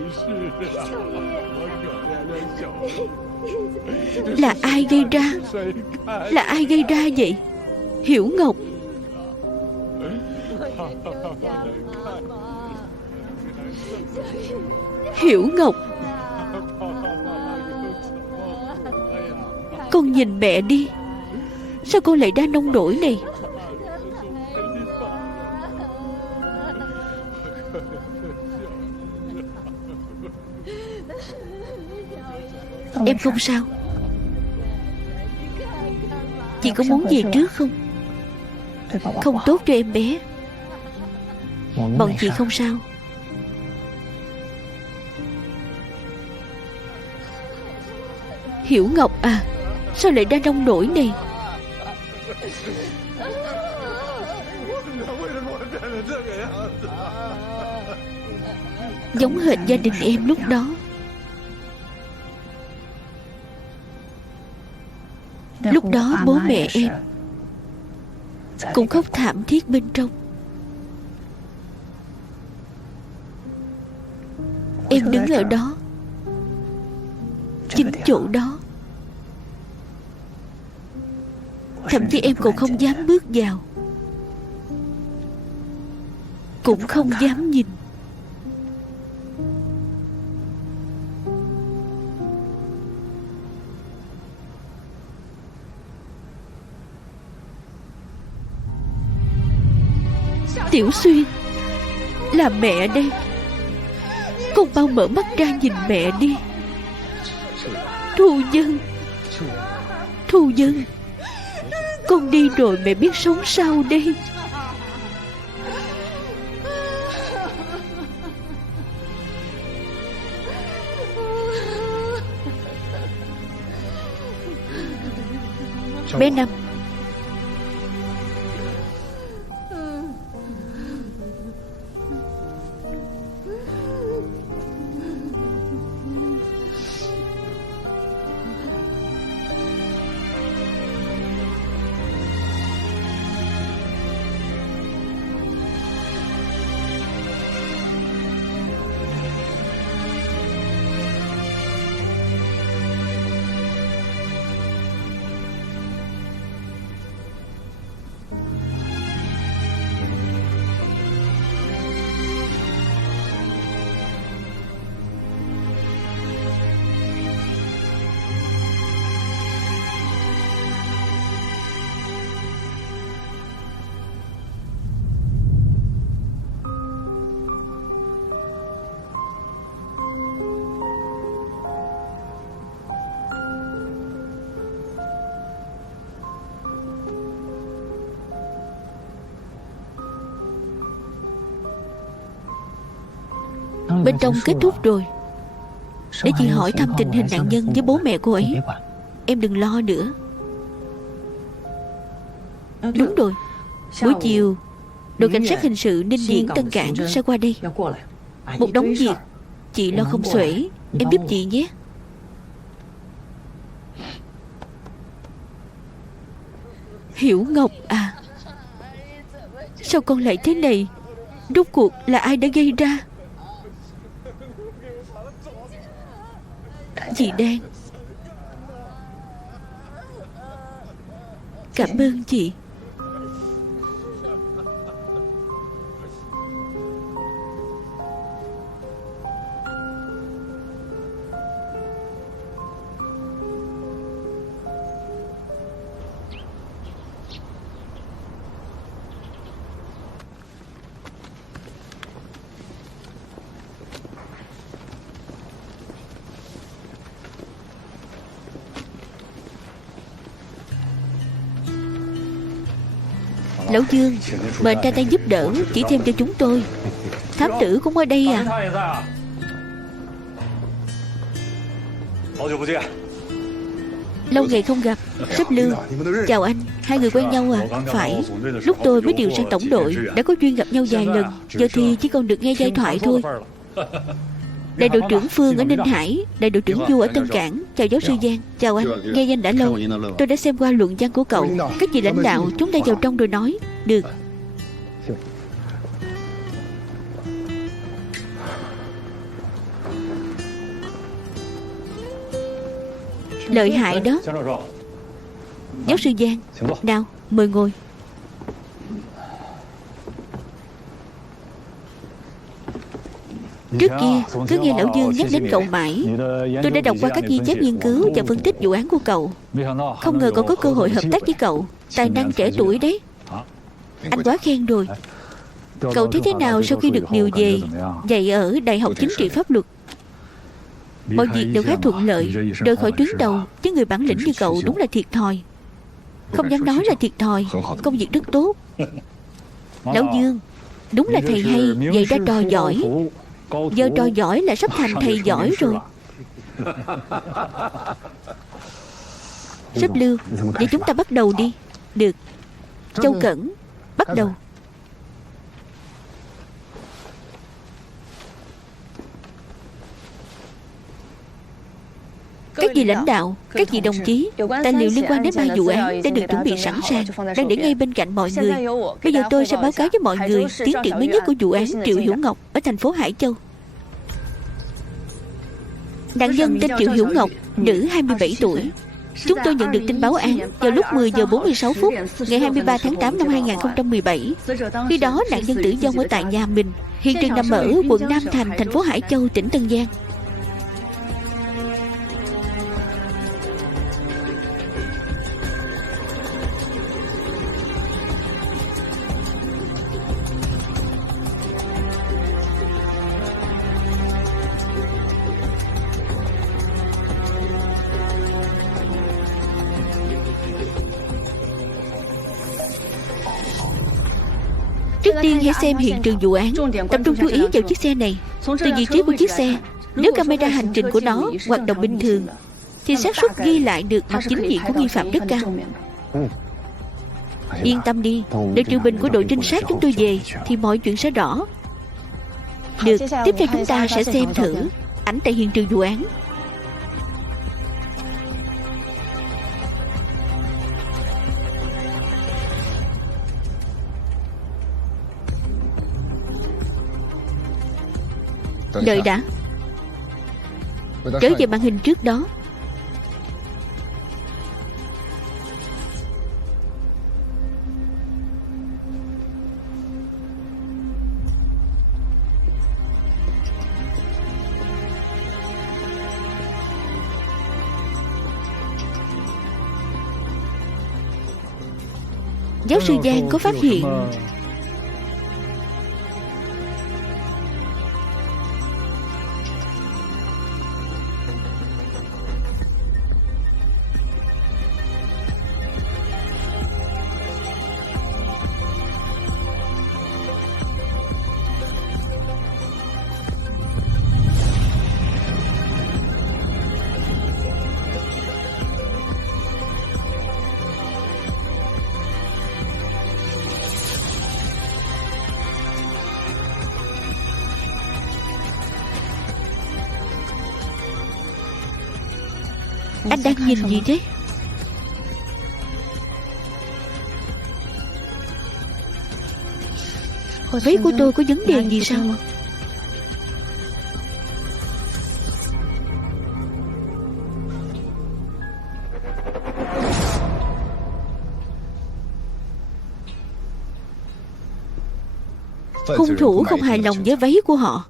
Là ai gây ra? Là ai gây ra vậy? Hiểu Ngọc. Hiểu Ngọc, con nhìn mẹ đi. Sao con lại ra nông nổi này? Em không sao? Chị có muốn về trước không? Không tốt cho em bé. Bọn chị không sao. Hiểu Ngọc à, sao lại ra nông nổi này? Giống hệt gia đình em lúc đó. Lúc đó bố mẹ em cũng khóc thảm thiết bên trong. Em đứng ở đó, chính chỗ đó. Thậm chí em còn không dám bước vào, cũng không dám nhìn. Tiểu Xuyên, là mẹ đây. Con mau mở mắt ra nhìn mẹ đi. Thu Dân, Thu Dân, con đi rồi mẹ biết sống sao đây. Bé Năm, bên trong kết thúc rồi. Để chị hỏi thăm tình hình nạn nhân với bố mẹ cô ấy. Em đừng lo nữa. Đúng rồi, buổi chiều đội cảnh sát hình sự Ninh Viễn Tân Cảng sẽ qua đây. Một đống việc, chị lo không xuể. Em giúp chị nhé. Hiểu Ngọc à, sao con lại thế này? Rốt cuộc là ai đã gây ra? Chị Đan, cảm ơn chị. Lão Dương, mời anh ra tay giúp đỡ, chỉ thêm cho chúng tôi. Thám tử cũng ở đây à? Lâu ngày không gặp. Sếp Lưu, chào anh. Hai người quen nhau à? Phải, lúc tôi mới điều sang tổng đội đã có duyên gặp nhau vài lần. Giờ thì chỉ còn được nghe giai thoại thôi. Đại đội trưởng Phương ở Ninh Hải, đại đội trưởng Du ở Tân Cảng. Chào giáo sư Giang. Chào anh, nghe danh đã lâu. Tôi đã xem qua luận văn của cậu. Các vị lãnh đạo, chúng ta vào trong rồi nói. Được. Lợi hại đó. Giáo sư Giang, nào, mời ngồi. Trước kia cứ nghe lão Dương nhắc đến cậu mãi. Tôi đã đọc qua các ghi chép nghiên cứu và phân tích vụ án của cậu. Không ngờ cậu có cơ hội hợp tác với cậu. Tài năng trẻ tuổi đấy. Anh quá khen rồi. Cậu thấy thế nào sau khi được điều về dạy ở Đại học Chính trị Pháp luật? Mọi việc đều khá thuận lợi. Rời khỏi tuyến đầu, chứ người bản lĩnh như cậu đúng là thiệt thòi. Không dám nói là thiệt thòi. Công việc rất tốt. Lão Dương, đúng là thầy hay, dạy ra trò giỏi. Giờ trò giỏi là sắp thành thầy giỏi rồi. Sếp Lưu, vậy chúng ta bắt đầu đi. Được. Châu Cẩn, bắt đầu. Các vị lãnh đạo, các vị đồng chí, tài liệu liên quan đến 3 vụ án đã được chuẩn bị sẵn sàng, đang để ngay bên cạnh mọi người. Bây giờ tôi sẽ báo cáo với mọi người tiến triển mới nhất của vụ án Triệu Hiểu Ngọc ở thành phố Hải Châu. Nạn nhân tên Triệu Hiểu Ngọc, nữ 27 tuổi, Chúng tôi nhận được tin báo án vào lúc 10 giờ 46 phút ngày 23 tháng 8 năm 2017. Khi đó nạn nhân tử vong ở tại nhà mình. Hiện trường nằm ở quận Nam Thành, thành phố Hải Châu, tỉnh Tân Giang. Trước tiên hãy xem hiện trường vụ án, tập trung chú ý vào chiếc xe này. Từ vị trí của chiếc xe, nếu camera hành trình của nó hoạt động bình thường thì xác suất ghi lại được mặt chính diện của nghi phạm rất cao. Yên tâm đi, đợi Triệu Bình của đội trinh sát chúng tôi về thì mọi chuyện sẽ rõ. Được, tiếp theo chúng ta sẽ xem thử ảnh tại hiện trường vụ án. Đợi đã. Trở về màn hình trước đó. Giáo sư Giang có phát hiện anh đang nhìn gì thế? Váy của tôi có vấn đề gì sao? Hung thủ không hài lòng với váy của họ.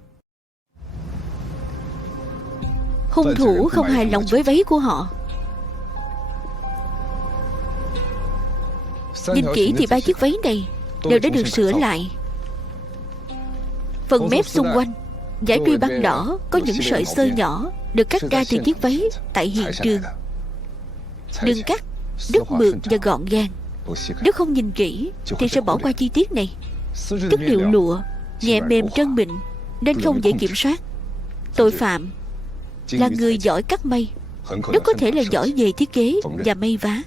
Hung thủ không hài lòng với váy của họ. Nhìn kỹ thì ba chiếc váy này đều đã được sửa lại. Phần mép xung quanh dải truy băng đỏ có những sợi xơ nhỏ được cắt ra từ chiếc váy tại hiện trường. Đường cắt rất mượt và gọn gàng. Nếu không nhìn kỹ thì sẽ bỏ qua chi tiết này. Chất liệu lụa nhẹ mềm trơn mịn nên không dễ kiểm soát. Tội phạm là người giỏi cắt may, rất có thể là giỏi về thiết kế và may vá.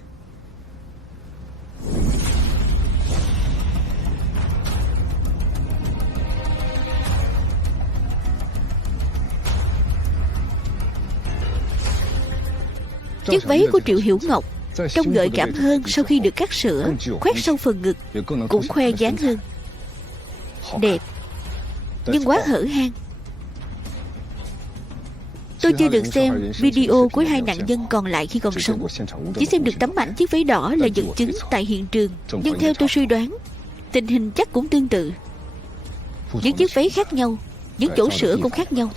Chiếc váy của Triệu Hiểu Ngọc trông gợi cảm hơn sau khi được cắt sửa, khoét sâu phần ngực, cũng khoe dáng hơn. Đẹp, nhưng quá hở hang. Tôi chưa được xem video của hai nạn nhân còn lại khi còn sống, chỉ xem được tấm ảnh chiếc váy đỏ là dẫn chứng tại hiện trường. Nhưng theo tôi suy đoán, tình hình chắc cũng tương tự. Những chiếc váy khác nhau, những chỗ sửa cũng khác nhau,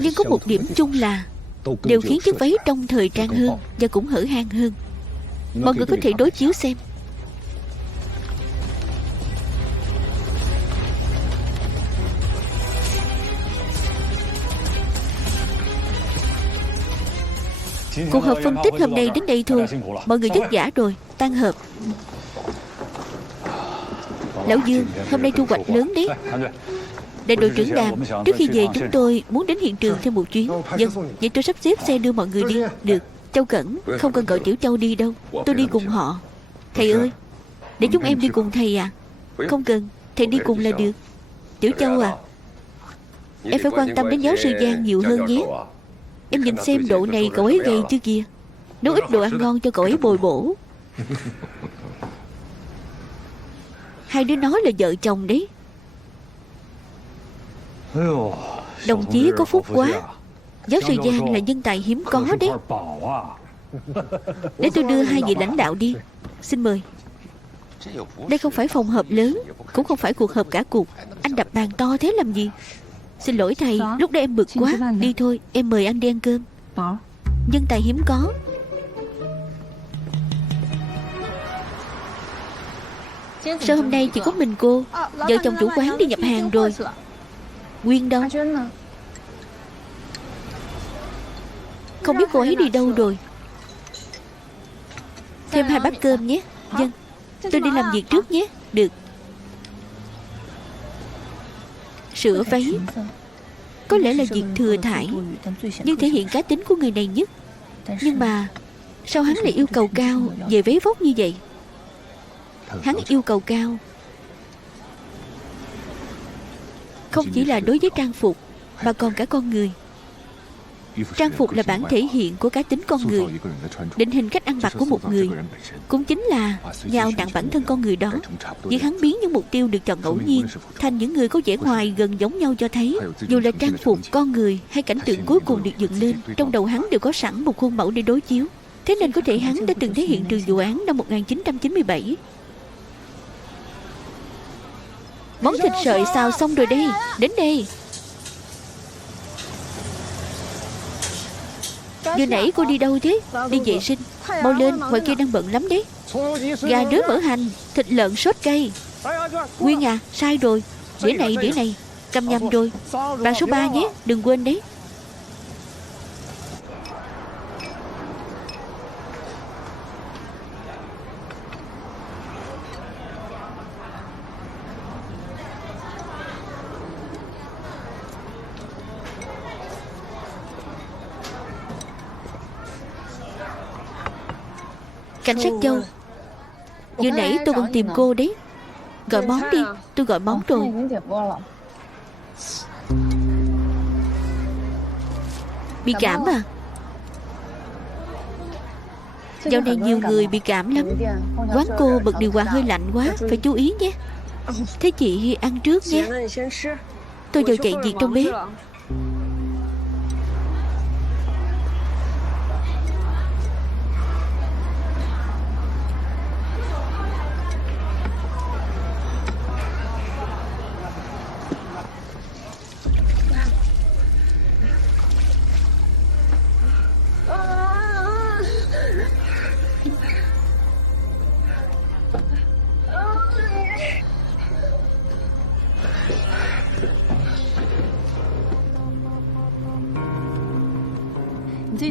nhưng có một điểm chung là đều khiến chiếc váy trông thời trang hơn và cũng hở hang hơn. Mọi người có thể đối chiếu xem. Cuộc họp phân tích hôm nay đến đây thôi. Mọi người vất vả rồi, tan họp. Lão Dương, hôm nay thu hoạch lớn đấy. Đại đội trưởng Đàm, trước khi về chúng tôi muốn đến hiện trường thêm một chuyến. Vâng, vậy tôi sắp xếp xe đưa mọi người đi. Được, Châu Cẩn, không cần gọi Tiểu Châu đi đâu, tôi đi cùng họ. Thầy ơi, để chúng em đi cùng thầy à? Không cần, thầy đi cùng là được. Tiểu Châu à, em phải quan tâm đến giáo sư Giang nhiều hơn nhé. Em nhìn xem độ này cậu ấy gầy chưa kìa. Nấu ít đồ ăn ngon cho cậu ấy bồi bổ. Hai đứa nó là vợ chồng đấy. Đồng chí có phúc quá. Giáo sư Giang là nhân tài hiếm có đấy. Để tôi đưa hai vị lãnh đạo đi. Xin mời. Đây không phải phòng họp lớn, cũng không phải cuộc họp cả cục. Anh đập bàn to thế làm gì? Xin lỗi thầy, lúc đó em bực quá. Đi thôi, em mời anh đi ăn cơm. Nhân tài hiếm có. Sao hôm nay chỉ có mình cô? Vợ chồng chủ quán đi nhập hàng rồi. Nguyên đâu? Không biết cô ấy đi đâu rồi. Thêm 2 bát cơm nhé. Vâng. Tôi đi làm việc trước nhé. Được. Sửa váy có lẽ là việc thừa thãi, nhưng thể hiện cá tính của người này nhất. Nhưng mà sao hắn lại yêu cầu cao về váy vóc như vậy? Hắn yêu cầu cao không chỉ là đối với trang phục, mà còn cả con người. Trang phục là bản thể hiện của cá tính con người, định hình cách ăn mặc của một người, cũng chính là nhào nặng bản thân con người đó. Việc hắn biến những mục tiêu được chọn ngẫu nhiên thành những người có vẻ ngoài gần giống nhau, cho thấy dù là trang phục, con người hay cảnh tượng cuối cùng được dựng lên, trong đầu hắn đều có sẵn một khuôn mẫu để đối chiếu. Thế nên có thể hắn đã từng thấy hiện trường vụ án năm 1997. Món thịt sợi xào xong rồi đây. Đến đây. Vừa nãy cô đi đâu thế? Đi vệ sinh. Mau lên, ngoài kia đang bận lắm đấy. Gà rớ mỡ hành, thịt lợn sốt cay. Nguyên à, sai rồi. Đĩa này, cầm nhầm rồi. Bàn số 3 nhé, đừng quên đấy. Cảnh sát Châu, vừa nãy tôi còn tìm cô đấy. Gọi món đi. Tôi gọi món rồi. Bị cảm à? Dạo này nhiều người bị cảm lắm. Quán cô bật điều hòa hơi lạnh quá, phải chú ý nhé. Thế chị ăn trước nhé. Tôi vào chạy việc trong bếp.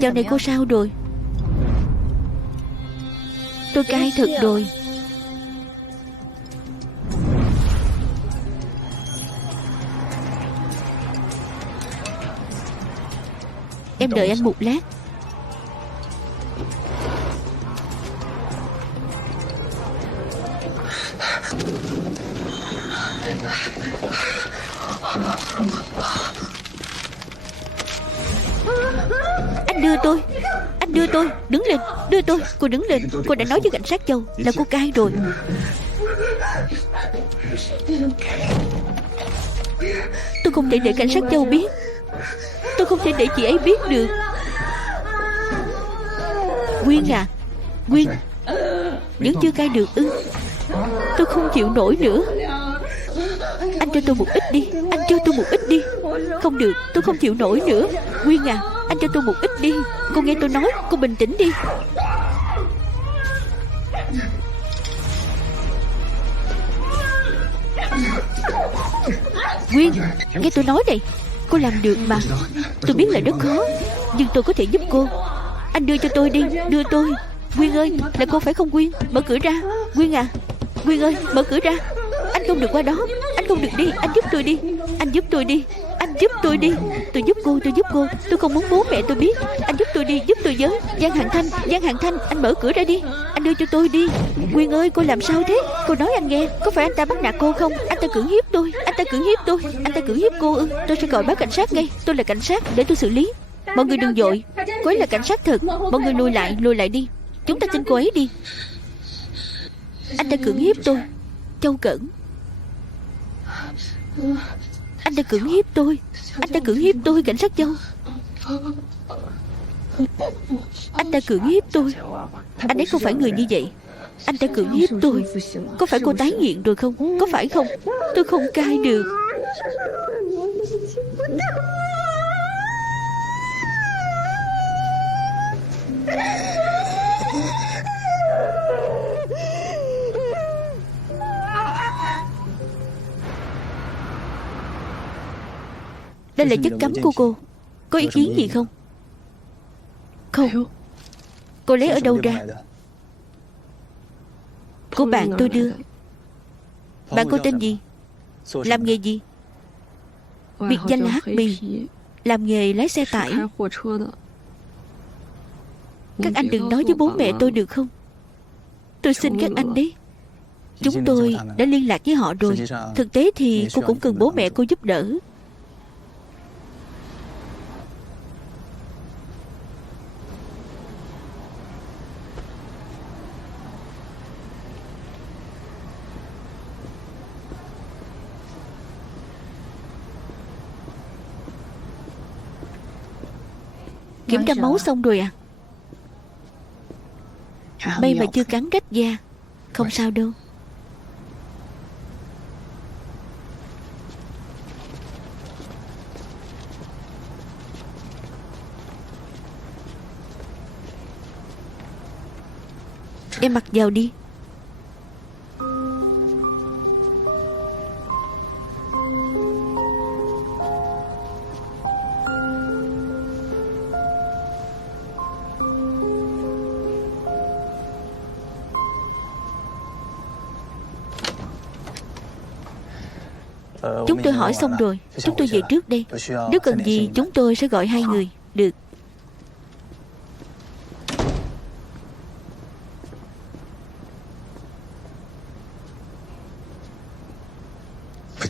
Dạo này cô sao rồi? Tôi cai thật rồi. Em đợi anh một lát. Anh đưa tôi, đứng lên, đưa tôi. Cô đứng lên, cô đã nói với cảnh sát Châu là cô cai rồi. Tôi không thể để cảnh sát Châu biết. Tôi không thể để chị ấy biết được. Nguyên à, Nguyên, vẫn chưa cai được ư? Tôi không chịu nổi nữa. Anh cho tôi một ít đi. Anh cho tôi một ít đi. Không được, tôi không chịu nổi nữa. Nguyên à, anh cho tôi một ít đi. Cô nghe tôi nói, cô bình tĩnh đi. Nguyên, nghe tôi nói này. Cô làm được mà. Tôi biết là rất khó, nhưng tôi có thể giúp cô. Anh đưa cho tôi đi, đưa tôi. Nguyên ơi, là cô phải không Nguyên? Mở cửa ra. Nguyên à, Nguyên ơi, mở cửa ra. Anh không được qua đó. Anh không được đi. Anh giúp tôi đi. Anh giúp tôi đi. Anh giúp tôi đi. Tôi giúp cô, tôi giúp cô. Tôi không muốn bố mẹ tôi biết. Anh giúp tôi đi, giúp tôi với. Giang Hàn Thanh, Giang Hàn Thanh, anh mở cửa ra đi. Anh đưa cho tôi đi. Nguyên ơi, cô làm sao thế? Cô nói anh nghe. Có phải anh ta bắt nạt cô không? Anh ta cưỡng hiếp tôi. Anh ta cưỡng hiếp tôi. Anh ta cưỡng hiếp cô ư? Tôi sẽ gọi báo cảnh sát ngay. Tôi là cảnh sát, để tôi xử lý. Mọi người đừng vội. Cô ấy là cảnh sát thật. Mọi người lùi lại đi. Chúng ta tin cô ấy đi. Anh ta cưỡng hiếp tôi. Châu Cẩn, anh ta cưỡng hiếp tôi. Anh ta cưỡng hiếp tôi, cảnh sát Châu. Anh ta cưỡng hiếp tôi. Anh ấy không phải người như vậy. Anh ta cưỡng hiếp tôi. Có phải cô tái nghiện rồi không? Có phải không? Tôi không cai được. Đây là chất cấm của cô. Có ý kiến gì không? Không. Cô lấy ở đâu ra? Cô bạn tôi đưa. Bạn cô tên gì? Làm nghề gì? Biệt danh là Hắc Bì. Làm nghề lái xe tải. Các anh đừng nói với bố mẹ tôi được không? Tôi xin các anh đấy. Chúng tôi đã liên lạc với họ rồi. Thực tế thì cô cũng cần bố mẹ cô giúp đỡ. Kiểm tra máu xong rồi à? May mà chưa cắn rách da. Không sao đâu. Em mặc vào đi. Chúng tôi hỏi xong rồi. Chúng tôi về trước đây. Nếu cần gì chúng tôi sẽ gọi hai người. Được.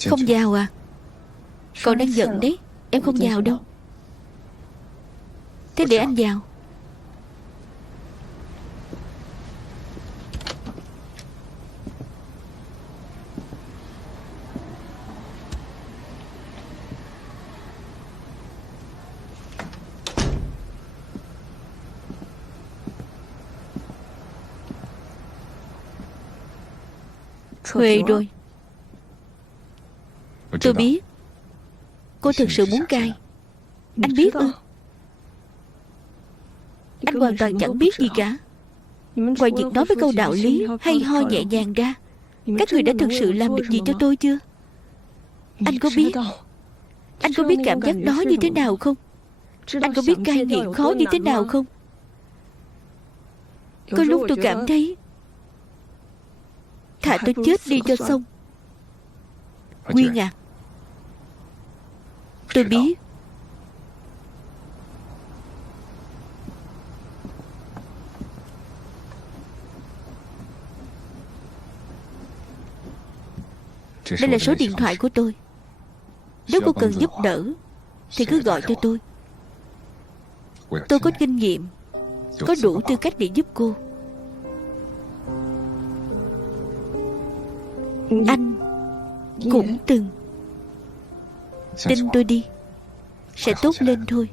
Không vào à? Còn đang giận đấy. Em không vào đâu. Thế để anh vào. Huề rồi. Tôi biết. Cô thực sự muốn cai. Anh biết ư? Anh hoàn toàn chẳng biết gì cả. Ngoài việc nói với câu đạo lý hay ho nhẹ nhàng ra, các người đã thực sự làm được gì cho tôi chưa? Anh có biết? Anh có biết cảm giác đó như thế nào không? Anh có biết cai nghiện khó như thế nào không? Có lúc tôi cảm thấy thà tôi chết đi cho xong. Nguyên à, tôi biết. Đây là số điện thoại của tôi. Nếu cô cần giúp đỡ thì cứ gọi cho tôi. Tôi có kinh nghiệm, có đủ tư cách để giúp cô. Anh cũng từng. Tin tôi đi, sẽ tốt lên thôi.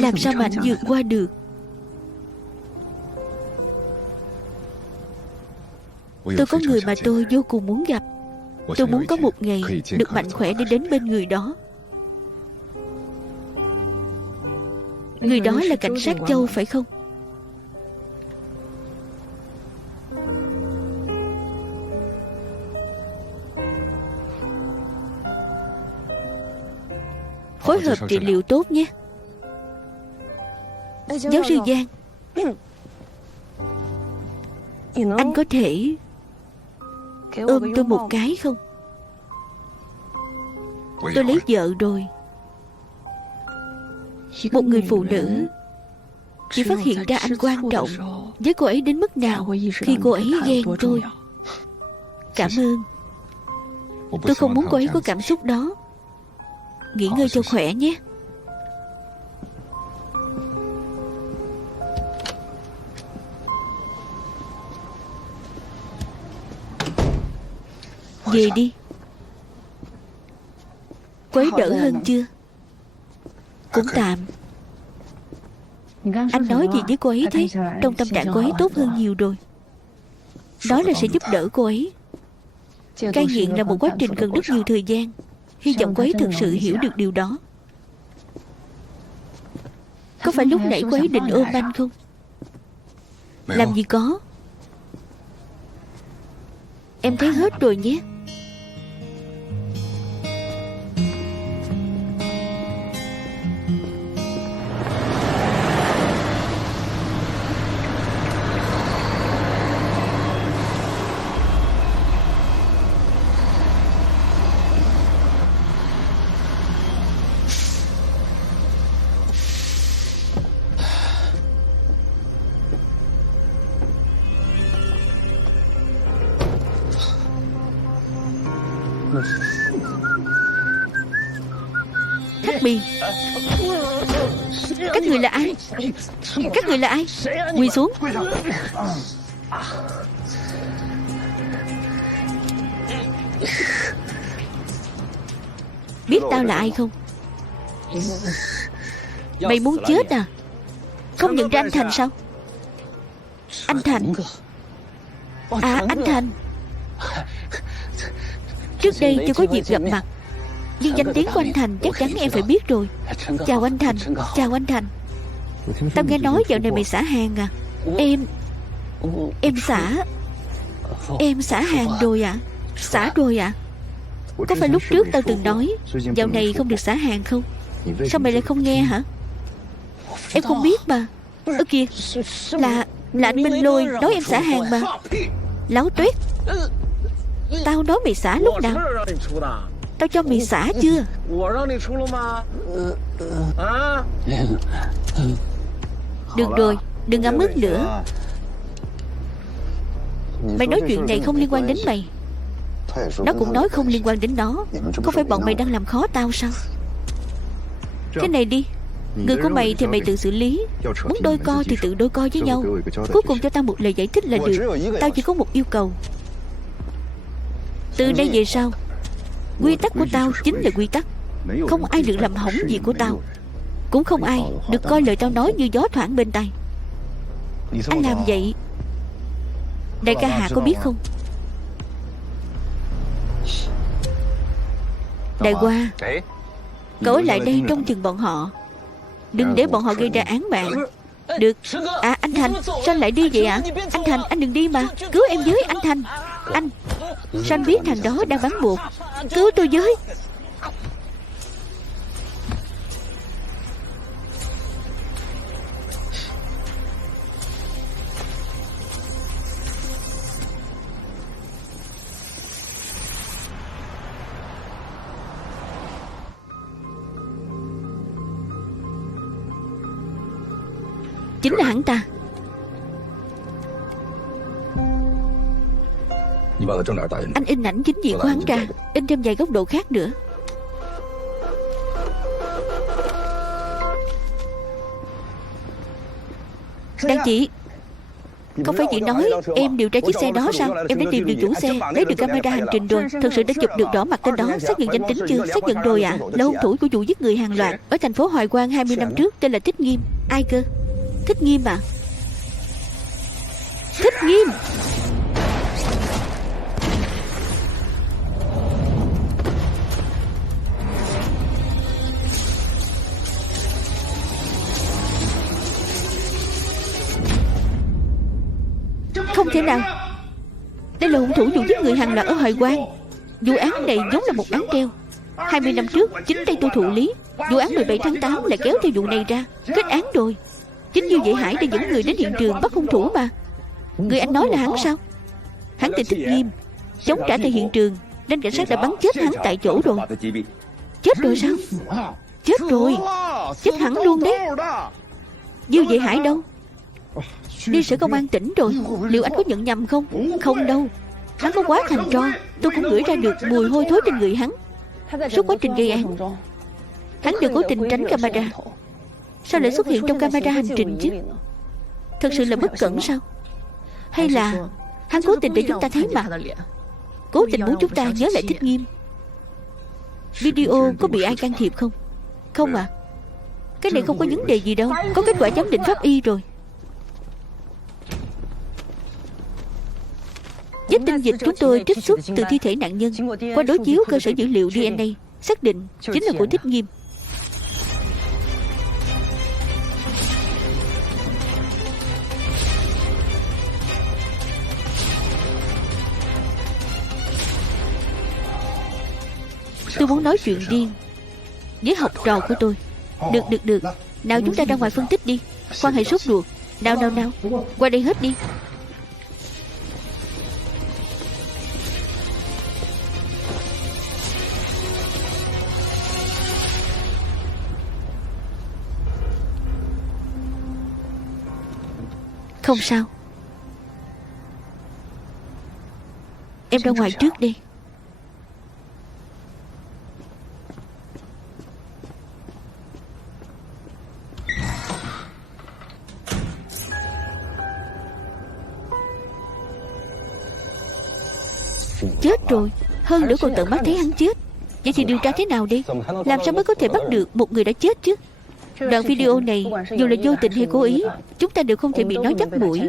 Làm sao mà anh vượt qua được? Tôi có người mà tôi vô cùng muốn gặp. Tôi muốn có một ngày được mạnh khỏe để đến bên người đó. Người đó là cảnh sát Châu phải không? Phối hợp trị liệu tốt nhé. Giáo sư Giang, anh có thể ôm tôi một cái không? Tôi lấy vợ rồi. Một người phụ nữ chỉ phát hiện ra anh quan trọng với cô ấy đến mức nào khi cô ấy ghen tôi. Cảm ơn. Tôi không muốn cô ấy có cảm xúc đó. Nghỉ ngơi cho khỏe nhé. Về đi. Cô ấy đỡ hơn chưa? Cũng tạm. Anh nói gì với cô ấy thế? Trong tâm trạng cô ấy tốt hơn nhiều rồi. Đó là sẽ giúp đỡ cô ấy. Cai nghiện là một quá trình cần rất nhiều thời gian. Hy vọng cô ấy thực sự hiểu được điều đó. Có phải lúc nãy cô ấy định ôm anh không? Làm gì có. Em thấy hết rồi nhé. Hắc Bì, các người là ai? Các người là ai? Quỳ xuống. Biết tao là ai không? Mày muốn chết à? Không nhận ra anh Thành sao? Anh Thành. À, anh Thành. Trước đây chưa có dịp gặp mặt, nhưng danh tiếng của anh Thành chắc chắn em phải biết rồi. Chào anh Thành. Chào anh Thành. Tao nghe nói dạo này mày xả hàng à? Em xả hàng rồi ạ. Xả rồi ạ. Có phải lúc trước tao từng nói dạo này không được xả hàng không? Sao mày lại không nghe hả? Em không biết mà. Ơ kìa, là anh Minh Lôi nói em xả hàng mà. Láo tuét. Tao nói mày xả lúc nào? Tao cho mày xả chưa? Được rồi, đừng ấm ức nữa. Mày nói chuyện này không liên quan đến mày. Nó cũng nói không liên quan đến nó. Có phải bọn mày đang làm khó tao sao? Cái này đi. Người của mày thì mày tự xử lý. Muốn đôi co thì tự đôi co với nhau. Cuối cùng cho tao một lời giải thích là được. Tao chỉ có một yêu cầu. Từ đây về sau, quy tắc của tao chính là quy tắc. Không ai được làm hỏng gì của tao. Cũng không ai được coi lời tao nói như gió thoảng bên tai. Anh làm vậy, đại ca Hạ có biết không? Đại Hoa, cậu ở lại đây trông chừng bọn họ. Đừng để bọn họ gây ra án mạng. Được. À, anh Thành, sao anh lại đi vậy ạ? Anh Thành, anh đừng đi mà. Cứu em với, anh Thành. Anh, sao anh biết thằng đó đang bắn buộc? Cứu tôi với. Chính là hắn ta. Anh in ảnh chính diện của hắn ra, in thêm vài góc độ khác nữa. Đan chị, không phải chị nói em điều tra chiếc xe đó sao? Em đã tìm được chủ xe, lấy được camera hành trình rồi. Thật sự đã chụp được rõ mặt tên đó. Xác nhận danh tính chưa? Xác nhận rồi ạ. Là hung thủ của vụ giết người hàng loạt ở thành phố Hoài Quang 20 năm trước, tên là Thích Nghiêm. Ai cơ? Thích Nghiêm à? Thích Nghiêm. Không thể nào. Đây là hung thủ vụ giết người hàng loạt ở Hoài Quang. Vụ án này giống là một án treo. 20 năm trước chính tay tôi thụ lý. Vụ án 17 tháng 8 lại kéo theo vụ này ra. Kết án rồi. Chính như vậy Hải đã dẫn người đến hiện trường bắt hung thủ mà. Người anh nói là hắn sao? Hắn tên Thích Nghiêm, chống trả tại hiện trường nên cảnh sát đã bắn chết hắn tại chỗ rồi. Chết rồi sao? Chết rồi. Chết hẳn luôn đấy. Dư Vệ Hải đâu? Đi sở công an tỉnh rồi. Liệu anh có nhận nhầm không? Không đâu. Hắn có quá thành tro. Tôi cũng ngửi ra được mùi hôi thối trên người hắn. Suốt quá trình gây án, hắn đều cố tình tránh camera. Sao lại xuất hiện trong camera hành trình chứ? Thật sự là bất cẩn sao? Hay là hắn cố tình để chúng ta thấy mặt, cố tình muốn chúng ta nhớ lại Thích Nghiêm? Video có bị ai can thiệp không? Không ạ. Cái này không có vấn đề gì đâu. Có kết quả giám định pháp y rồi. Vết tinh dịch chúng tôi trích xuất từ thi thể nạn nhân, qua đối chiếu cơ sở dữ liệu DNA, xác định chính là của Thích Nghiêm. Tôi muốn nói chuyện riêng với học trò của tôi. Được. Nào chúng ta ra ngoài phân tích đi. Quan hệ sốt ruột. Nào qua đây hết đi. Không sao. Em ra ngoài trước đi. Chết rồi. Hơn nữa còn tận mắt thấy hắn chết. Vậy thì điều tra thế nào đi? Làm sao mới có thể bắt được một người đã chết chứ? Đoạn video này dù là vô tình hay cố ý, chúng ta đều không thể bị nó dắt mũi.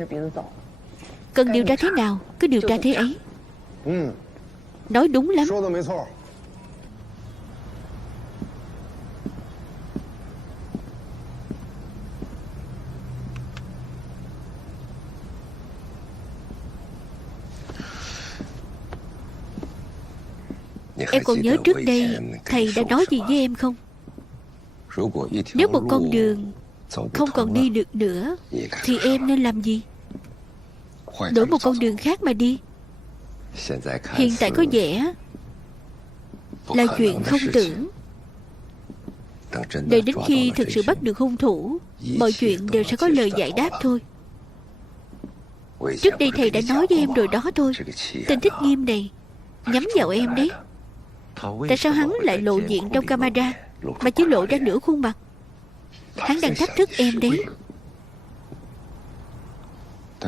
Cần điều tra thế nào cứ điều tra thế ấy. Nói đúng lắm. Em còn nhớ trước đây thầy đã nói gì với em không? Nếu một con đường không còn đi được nữa thì em nên làm gì? Đổi một con đường khác mà đi. Hiện tại có vẻ là chuyện không tưởng. Đợi đến khi thực sự bắt được hung thủ, mọi chuyện đều sẽ có lời giải đáp thôi. Trước đây thầy đã nói với em rồi đó thôi. Tên Thích Nghiêm này nhắm vào em đấy. Tại sao hắn lại lộ diện trong camera mà chỉ lộ ra nửa khuôn mặt? Hắn đang thách thức em đấy.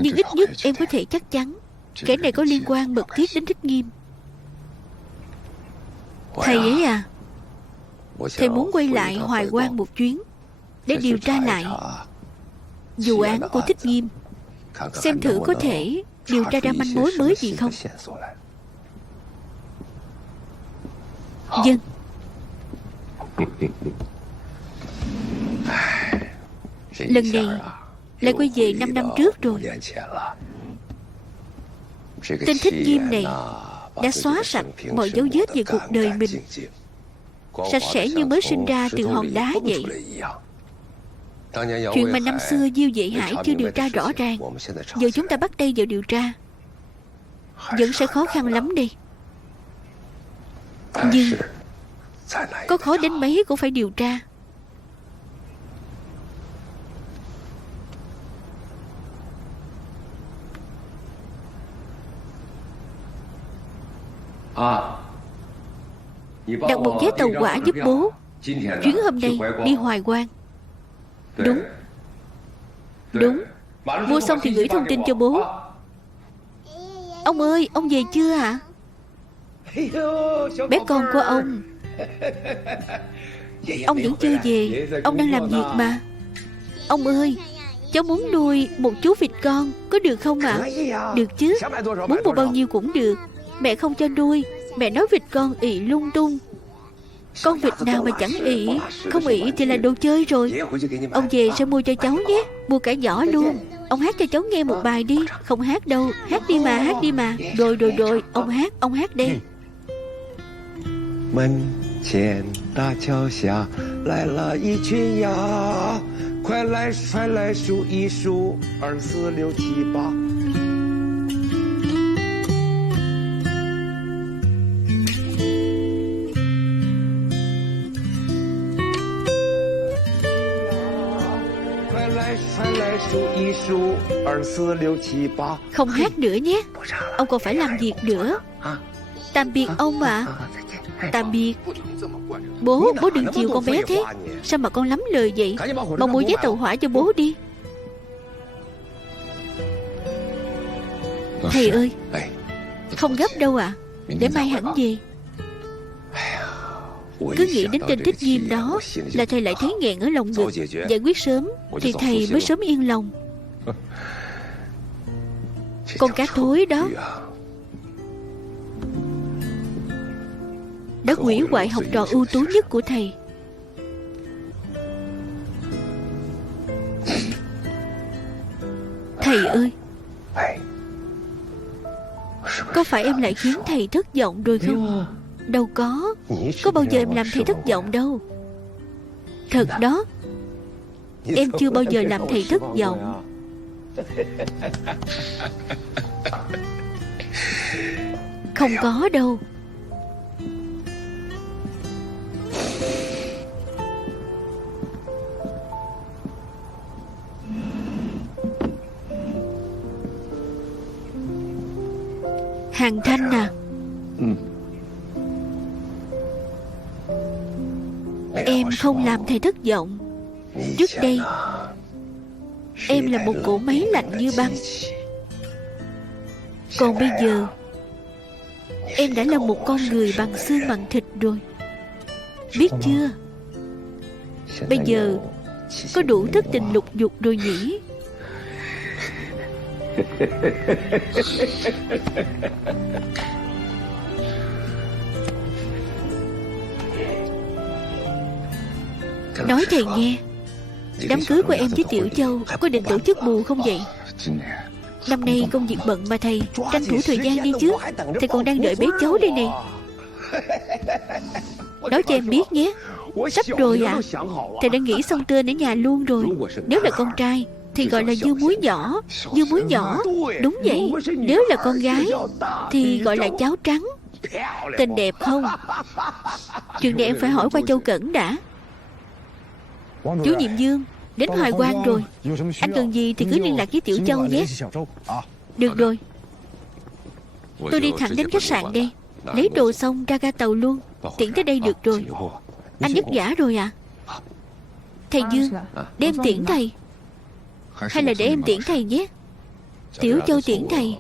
Nhưng ít nhất em có thể chắc chắn kẻ này có liên quan mật thiết đến Thích Nghiêm. Thầy ấy à, thầy muốn quay lại Hoài Quang một chuyến để điều tra lại vụ án của Thích Nghiêm, xem thử có thể điều tra ra manh mối mới gì không. Vâng. Lần này lại quay về 5 năm trước rồi. Tên Thích Nghiêm này đã xóa sạch mọi dấu vết về cuộc đời mình, sạch sẽ như mới sinh ra từ hòn đá vậy. Chuyện mà năm xưa Diêu Vệ Hải chưa điều tra rõ ràng, giờ chúng ta bắt tay vào điều tra vẫn sẽ khó khăn lắm đi. Nhưng có khó đến mấy cũng phải điều tra. Đặt một vé tàu hỏa giúp bố. Chuyến hôm nay đi Hoài Quang. Đúng. Mua xong thì gửi thông tin cho bố. Ông ơi, ông về chưa ạ? Bé con của ông. Ông vẫn chưa về. Ông đang làm việc mà. Ông ơi, cháu muốn nuôi một chú vịt con, có được không ạ? Được chứ. Muốn mua bao nhiêu cũng được. Mẹ không cho nuôi. Mẹ nói vịt con ị lung tung. Con vịt nào mà chẳng ị. Không ị thì là đồ chơi rồi. Ông về sẽ mua cho cháu nhé. Mua cả giỏ luôn. Ông hát cho cháu nghe một bài đi. Không hát đâu. Hát đi mà. Rồi. Ông hát đây. 门前大桥下来了一群鸭，快来数一数，2、4、6、7、8。快来数一数，2、4、6、7、8。 Không hát nữa nhé. Ông còn phải làm việc nữa. Tạm biệt ông ạ. Tạm biệt. Bố đừng chiều con bé thế. Sao mà con lắm lời vậy? Mau mua vé tàu hỏa cho bố đi. Thầy ơi, không gấp đâu ạ. Để mai hẳn về. Cứ nghĩ đến tên Thích Nghiêm đó là thầy lại thấy nghẹn ở lòng ngực. Giải quyết sớm thì thầy mới sớm yên lòng. Con cá thối đó đã hủy hoại học trò ưu tú nhất của thầy. Thầy ơi, có phải em lại khiến thầy thất vọng rồi không? Đâu có bao giờ em làm thầy thất vọng đâu. Thật đó, em chưa bao giờ làm thầy thất vọng. Không có đâu. Hàng Thanh à, em không làm thầy thất vọng. Trước đây em là một cỗ máy lạnh như băng, còn bây giờ em đã là một con người bằng xương bằng thịt rồi. Biết chưa? Bây giờ có đủ thất tình lục dục rồi nhỉ? Nói thầy nghe, đám cưới của em với Tiểu Châu có định tổ chức bù không vậy? Năm nay công việc bận mà thầy, tranh thủ thời gian đi chứ. Thầy còn đang đợi bé cháu đây này. Nói cho em biết nhé. Sắp rồi ạ. Thầy đã nghĩ xong tên ở nhà luôn rồi. Nếu là con trai thì gọi là dưa muối nhỏ. Dưa muối nhỏ. Đúng vậy. Nếu là con gái thì gọi là cháo trắng. Tên đẹp không? Chuyện này em phải hỏi qua Châu Cẩn đã. Chú Nhiệm Dương, đến Hoài Quang rồi. Anh cần gì thì cứ liên lạc với Tiểu Châu nhé. Được rồi. Tôi đi thẳng đến khách sạn đây. Lấy đồ xong ra ga tàu luôn. Tiễn tới đây được rồi. Anh vất vả rồi à? Thầy Dương, để em tiễn thầy. Hay là để em tiễn thầy nhé. Tiểu Châu tiễn thầy.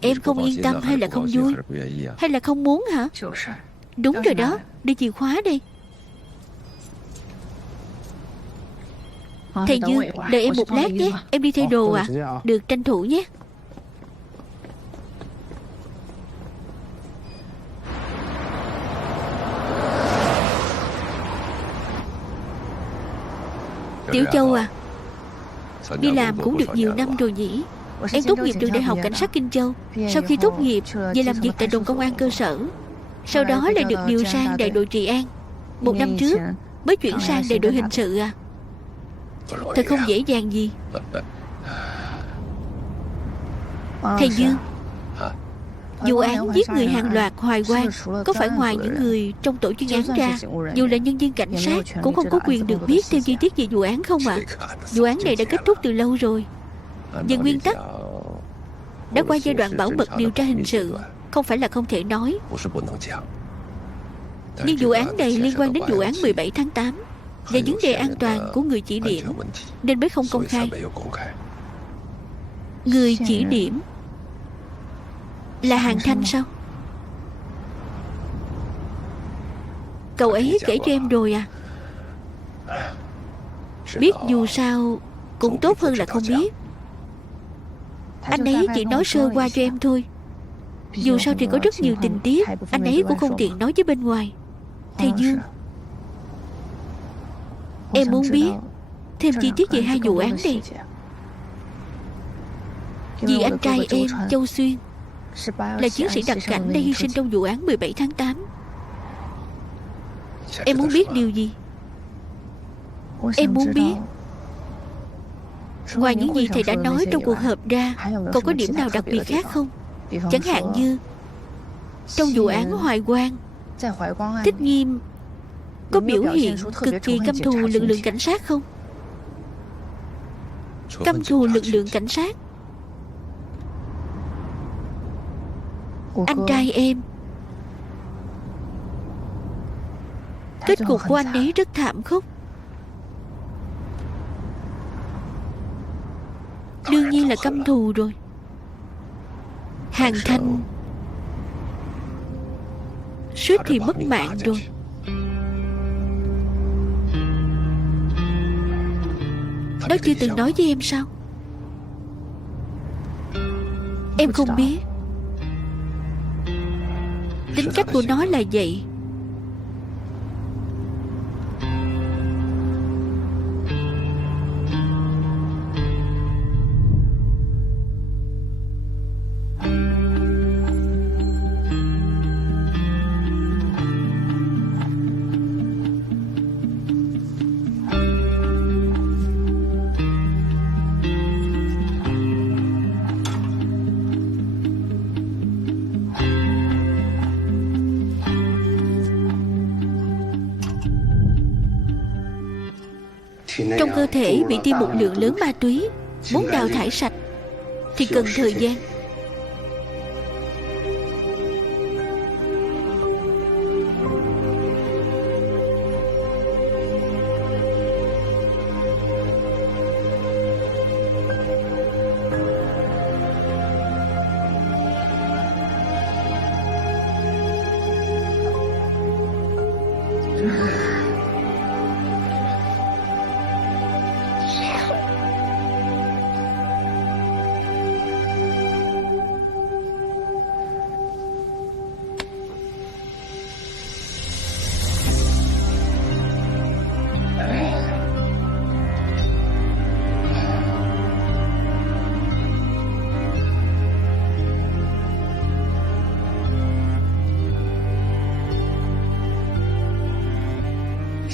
Em không yên tâm hay là không vui? Hay là không muốn hả? Đúng rồi đó. Đưa chìa khóa đi. Thầy Dương, đợi em một lát nhé. Em đi thay đồ ạ. Được, tranh thủ nhé. Tiểu Châu à, đi làm cũng được nhiều năm rồi nhỉ? Em tốt nghiệp trường Đại học Cảnh sát Kinh Châu. Sau khi tốt nghiệp, về làm việc tại đồn công an cơ sở. Sau đó lại được điều sang đại đội trị an. Một năm trước mới chuyển sang đại đội hình sự à? Thật không dễ dàng gì. Thầy Dương, vụ án giết người hàng loạt Hoài Quang có phải ngoài những người trong tổ chuyên án ra, dù là nhân viên cảnh sát cũng không có quyền được biết thêm chi tiết về vụ án không ạ? Vụ án này đã kết thúc từ lâu rồi. Về nguyên tắc, đã qua giai đoạn bảo mật điều tra hình sự, không phải là không thể nói. Nhưng vụ án này liên quan đến vụ án 17 tháng 8 và vấn đề an toàn của người chỉ điểm, nên mới không công khai. Người chỉ điểm là Hàng Thanh sao? Cậu ấy kể cho em rồi à? Biết dù sao cũng tốt hơn là không biết. Anh ấy chỉ nói sơ qua cho em thôi. Dù sao thì có rất nhiều tình tiết anh ấy cũng không tiện nói với bên ngoài. Thầy Dương, em muốn biết thêm chi tiết về hai vụ án này. Vì anh trai em, Châu Xuyên, là chiến sĩ đặc cảnh đã hy sinh trong vụ án 17 tháng 8. Em muốn biết điều gì? Em muốn biết, ngoài những gì thầy đã nói trong cuộc họp ra, còn có điểm nào đặc biệt khác không? Chẳng hạn như trong vụ án Hoài Quang, Thích Nghiêm có biểu hiện cực kỳ căm thù lực lượng cảnh sát không? Căm thù lực lượng cảnh sát. Anh trai em, kết cục của anh ấy rất thảm khốc. Đương nhiên là căm thù rồi. Hàng Thanh suýt thì mất mạng rồi. Nó chưa từng nói với em sao? Em không biết. Tính cách của nó là vậy. Trong cơ thể bị tiêm một lượng lớn ma túy, muốn đào thải sạch thì cần thời gian.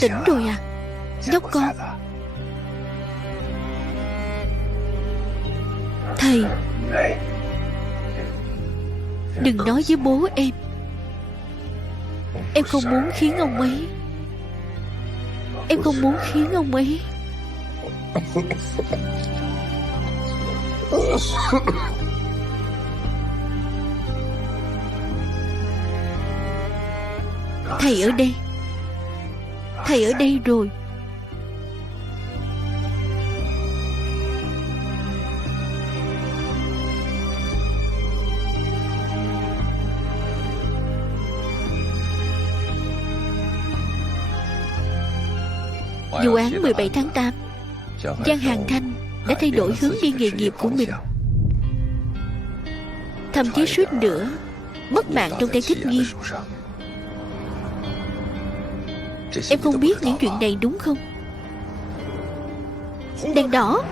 Tỉnh rồi à, nhóc con? Thầy, đừng nói với bố em. Em không muốn khiến ông ấy. Em không muốn khiến ông ấy. Thầy ở đây. Thầy ở đây rồi. Vụ án 17 tháng 8, Giang Hàn Thanh đã thay đổi hướng đi nghề nghiệp của mình, thậm chí suýt nữa mất mạng trong tay Thích Nghiêm. Em không biết những chuyện này đúng không? Đèn đỏ.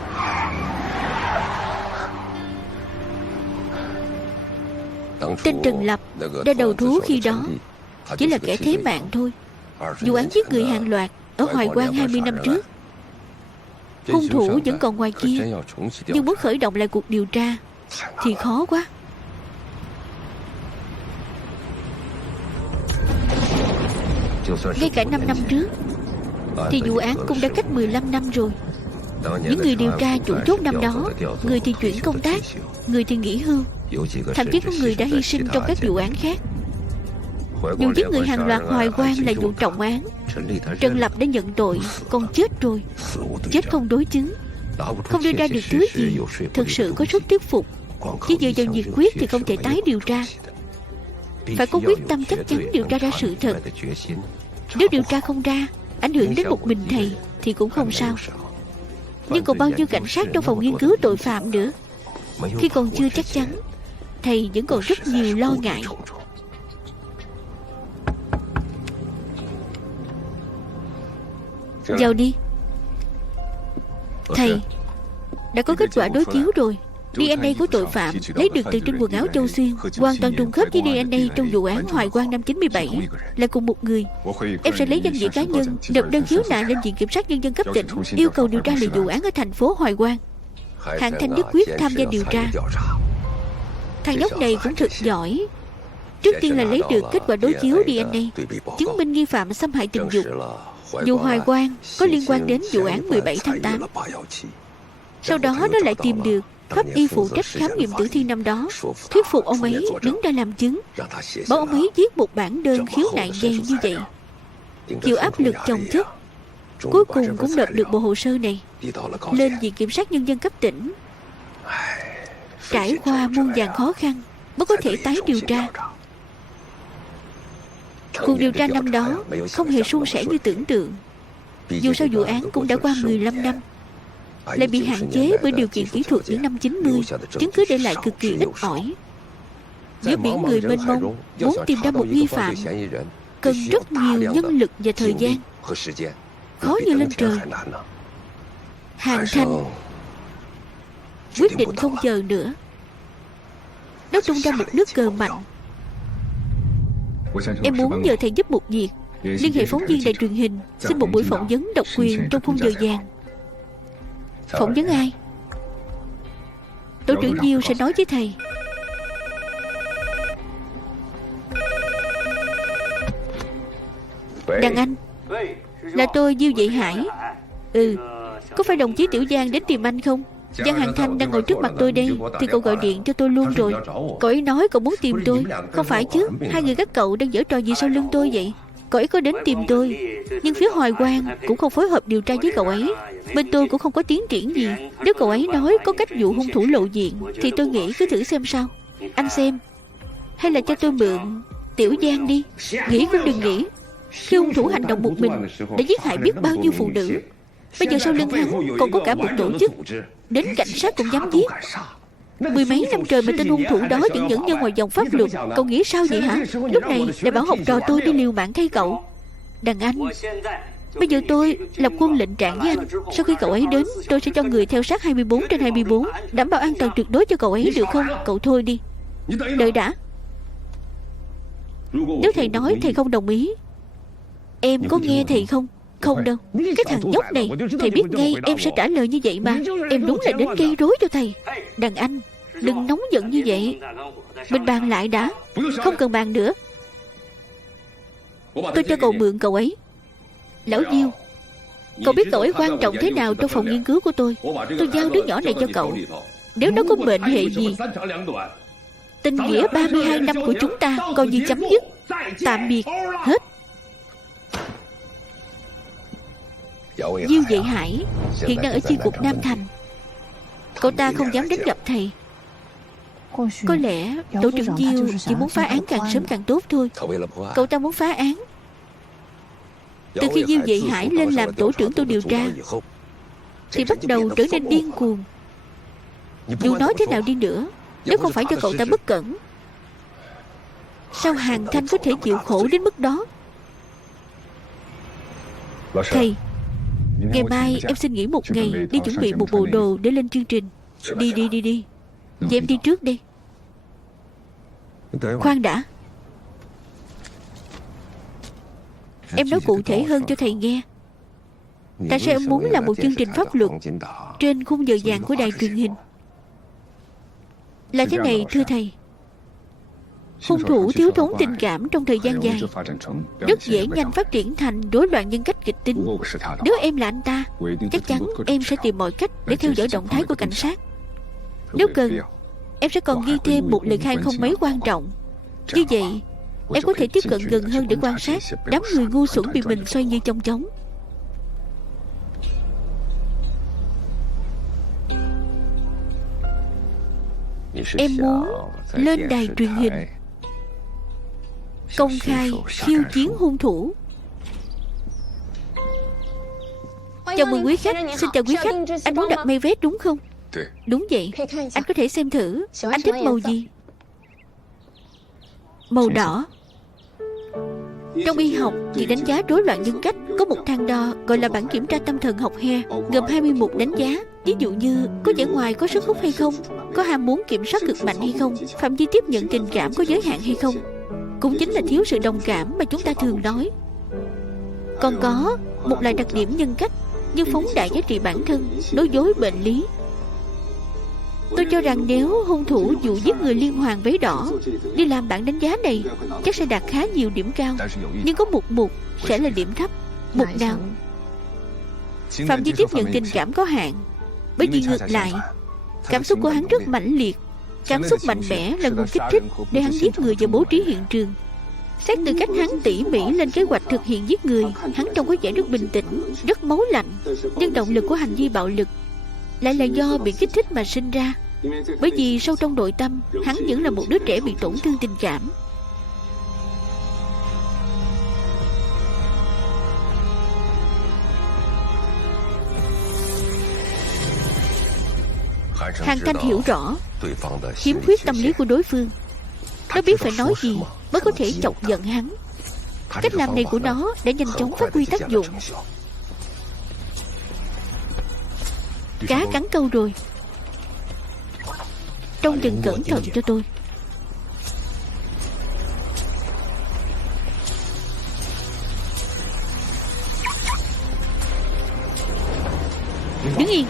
Tên Trần Lập đã đầu thú khi đó chỉ là kẻ thế mạng thôi. Vụ án giết người hàng loạt ở Hoài Quang 20 năm trước, hung thủ vẫn còn ngoài kia, nhưng muốn khởi động lại cuộc điều tra thì khó quá. Ngay cả 5 năm trước thì vụ án cũng đã cách 15 năm rồi. Những người điều tra chủ chốt năm đó, người thì chuyển công tác, người thì nghỉ hưu, thậm chí có người đã hy sinh trong các vụ án khác. Vụ giết người hàng loạt Hoài Quang là vụ trọng án. Trần Lập đã nhận tội, còn chết rồi. Chết không đối chứng, không đưa ra được thứ gì thực sự có sức thuyết phục. Chỉ dựa vào nhiệt quyết thì không thể tái điều tra. Phải có quyết tâm chắc chắn điều tra ra sự thật. Nếu điều tra không ra, ảnh hưởng đến một mình thầy thì cũng không sao. Nhưng còn bao nhiêu cảnh sát trong phòng nghiên cứu tội phạm nữa. Khi còn chưa chắc chắn, thầy vẫn còn rất nhiều lo ngại. Vào đi. Thầy đã có kết quả đối chiếu rồi. DNA của tội phạm lấy được từ trên quần áo Châu Xuyên hoàn toàn trùng khớp với DNA trong vụ án Hoài Quang năm 97, là cùng một người. Em sẽ lấy danh nghĩa cá nhân nộp đơn khiếu nại lên Viện Kiểm sát Nhân dân cấp tỉnh, yêu cầu điều tra lại vụ án ở thành phố Hoài Quang. Hàn Thanh nhất quyết tham gia điều tra. Thằng nhóc này cũng thật giỏi. Trước tiên là lấy được kết quả đối chiếu DNA, chứng minh nghi phạm xâm hại tình dục. Vụ Hoài Quang có liên quan đến vụ án 17 tháng 8. Sau đó nó lại tìm được pháp y phụ trách khám nghiệm tử thi năm đó, thuyết phục ông ấy đứng ra làm chứng, bảo ông ấy viết một bản đơn khiếu nại dày như vậy. Chịu áp lực chồng chất, cuối cùng cũng nộp được bộ hồ sơ này lên Viện Kiểm sát Nhân dân cấp tỉnh. Trải qua muôn vàn khó khăn mới có thể tái điều tra. Cuộc điều tra năm đó không hề suôn sẻ như tưởng tượng. Dù sao vụ án cũng đã qua 15 năm. lại bị hạn chế bởi điều kiện kỹ thuật những năm 90, chứng cứ để lại cực kỳ ít ỏi. Giữa biển người mênh mông, muốn tìm ra một nghi phạm cần rất nhiều nhân lực và thời gian, khó như lên trời. Hàn Thanh quyết định không chờ nữa. Nó tung ra một nước cờ mạnh. Em muốn nhờ thầy giúp một việc, liên hệ phóng viên đài truyền hình, xin một buổi phỏng vấn độc quyền trong khung giờ vàng. Phỏng vấn ai? Tổ trưởng Diêu sẽ nói với thầy. Đàn anh, là tôi Diêu Dạy Hải. Có phải đồng chí Tiểu Giang đến tìm anh không? Giang Hàn Thanh đang ngồi trước mặt tôi đây, thì cậu gọi điện cho tôi luôn rồi. Cậu ấy nói cậu muốn tìm tôi. Không phải chứ, hai người các cậu đang giở trò gì sau lưng tôi vậy? Cậu ấy có đến tìm tôi, nhưng phía Hoài Quang cũng không phối hợp điều tra với cậu ấy. Bên tôi cũng không có tiến triển gì. Nếu cậu ấy nói có cách dụ hung thủ lộ diện, thì tôi nghĩ cứ thử xem sao. Anh xem, hay là cho tôi mượn Tiểu Giang đi. Nghĩ cũng đừng nghĩ. Khi hung thủ hành động một mình đã giết hại biết bao nhiêu phụ nữ. Bây giờ sau lưng hắn còn có cả một tổ chức, đến cảnh sát cũng dám giết. 10 mấy năm trời mà tên hung thủ đó vẫn nhẫn nhơ ngoài vòng pháp luật. Cậu nghĩ sao vậy hả? Lúc này lại bảo học trò tôi đi liều mạng thay cậu. Đàn anh, bây giờ tôi lập quân lệnh trạng với anh. Sau khi cậu ấy đến, tôi sẽ cho người theo sát 24/24, đảm bảo an toàn tuyệt đối cho cậu ấy, được không? Cậu thôi đi. Đợi đã. Nếu thầy nói thầy không đồng ý, em có nghe thầy không? Không đâu. Cái thằng nhóc này, thầy biết ngay em sẽ trả lời như vậy mà. Em đúng là đến gây rối cho thầy. Đàn anh, đừng nóng giận như vậy. Mình bàn lại đã. Không cần bàn nữa. Tôi cho cậu mượn cậu ấy. Lão Diêu, cậu biết cậu ấy quan trọng thế nào trong phòng nghiên cứu của tôi. Tôi giao đứa nhỏ này cho cậu. Nếu nó có mệnh hệ gì, tình nghĩa 32 năm của chúng ta còn gì chấm dứt. Tạm biệt, hết. Diêu Dạy Hải hiện đang ở chi cục Nam Thành. Cậu ta không dám đến gặp thầy. Có lẽ tổ trưởng Diêu chỉ muốn phá án càng sớm càng tốt thôi. Cậu ta muốn phá án. Từ khi Diêu Dạy Hải lên làm tổ trưởng tổ điều tra thì bắt đầu trở nên điên cuồng. Dù nói thế nào đi nữa, nếu không phải cho cậu ta bất cẩn, sao Hàn Thanh có thể chịu khổ đến mức đó? Thầy, ngày mai em xin nghỉ một ngày đi chuẩn bị một bộ đồ để lên chương trình. Đi. Vậy em đi trước đi. Khoan đã. Em nói cụ thể hơn cho thầy nghe. Tại sao em muốn làm một chương trình pháp luật trên khung giờ vàng của đài truyền hình? Là thế này thưa thầy. Hung thủ thiếu thốn tình cảm trong thời gian dài, rất dễ nhanh phát triển thành rối loạn nhân cách kịch tính. Nếu em là anh ta, chắc chắn em sẽ tìm mọi cách để theo dõi động thái của cảnh sát. Nếu cần, em sẽ còn ghi thêm một lời khai không mấy quan trọng. Như vậy, em có thể tiếp cận gần hơn để quan sát đám người ngu xuẩn bị mình xoay như chong chóng. Em muốn lên đài truyền hình công khai khiêu chiến hung thủ. Chào mừng quý khách. Xin chào quý khách. Anh muốn đặt may vest đúng không? Đúng vậy. Anh có thể xem thử. Anh thích màu gì? Màu đỏ. Trong y học, việc đánh giá rối loạn nhân cách có một thang đo gọi là bảng kiểm tra tâm thần học Hare, gồm 21 đánh giá. Ví dụ như có vẻ ngoài có sức hút hay không, có ham muốn kiểm soát cực mạnh hay không, phạm vi tiếp nhận tình cảm có giới hạn hay không. Cũng chính là thiếu sự đồng cảm mà chúng ta thường nói. Còn có một loại đặc điểm nhân cách như phóng đại giá trị bản thân, nói dối bệnh lý. Tôi cho rằng nếu hung thủ dụ giết người liên hoàn váy đỏ đi làm bản đánh giá này, chắc sẽ đạt khá nhiều điểm cao. Nhưng có một mục sẽ là điểm thấp. Mục nào? Phạm vi tiếp nhận tình cảm có hạn. Bởi vì ngược lại, cảm xúc của hắn rất mãnh liệt. Cảm xúc mạnh mẽ là nguồn kích thích để hắn giết người và bố trí hiện trường. Xét từ cách hắn tỉ mỉ lên kế hoạch thực hiện giết người, hắn trông có vẻ rất bình tĩnh, rất máu lạnh. Nhưng động lực của hành vi bạo lực lại là do bị kích thích mà sinh ra. Bởi vì sâu trong nội tâm, hắn vẫn là một đứa trẻ bị tổn thương tình cảm. Hàng Thanh hiểu rõ khiếm khuyết tâm lý của đối phương. Nó biết phải nói gì mới có thể chọc giận hắn. Cách làm này của nó đã nhanh chóng phát huy tác dụng. Cá cắn câu rồi. Trông chừng cẩn thận cho tôi. Đứng yên.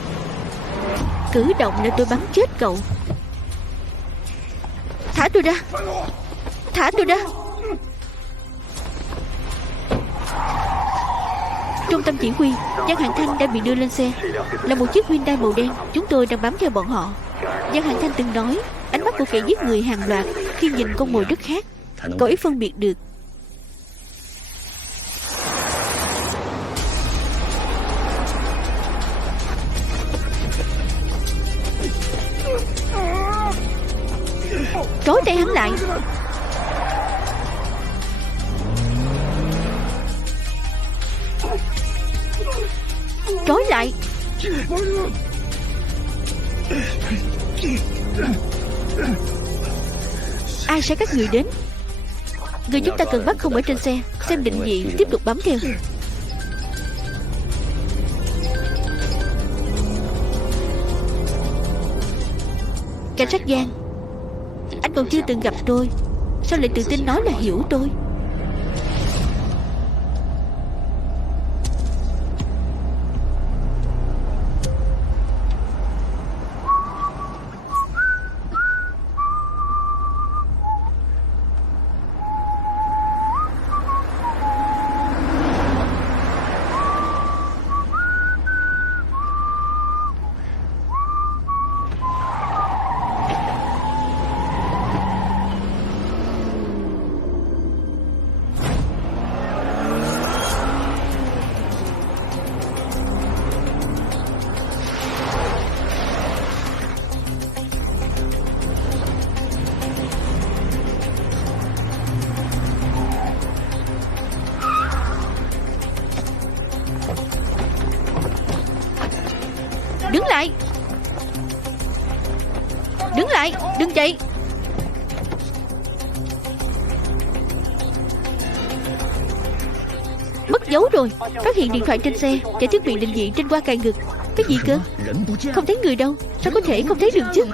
Cử động là tôi bắn chết cậu. Thả tôi ra. Thả tôi ra. Trung tâm chỉ huy, Giang Hàn Thanh đã bị đưa lên xe. Là một chiếc Hyundai màu đen. Chúng tôi đang bám theo bọn họ. Giang Hàn Thanh từng nói ánh mắt của kẻ giết người hàng loạt khi nhìn con mồi rất khác. Cậu ấy phân biệt được. Trói tay hắn lại. Trói lại. Ai sai các người đến? Người chúng ta cần bắt không ở trên xe. Xem định vị, tiếp tục bám theo. Cảnh sát Giang, anh còn chưa từng gặp tôi, sao lại tự tin nói là hiểu tôi? Đứng lại. Đứng lại, đừng chạy. Mất dấu rồi. Phát hiện điện thoại trên xe và thiết bị định vị trên qua cài ngực. Cái gì cơ? Không thấy người đâu. Sao có thể không thấy được chứ?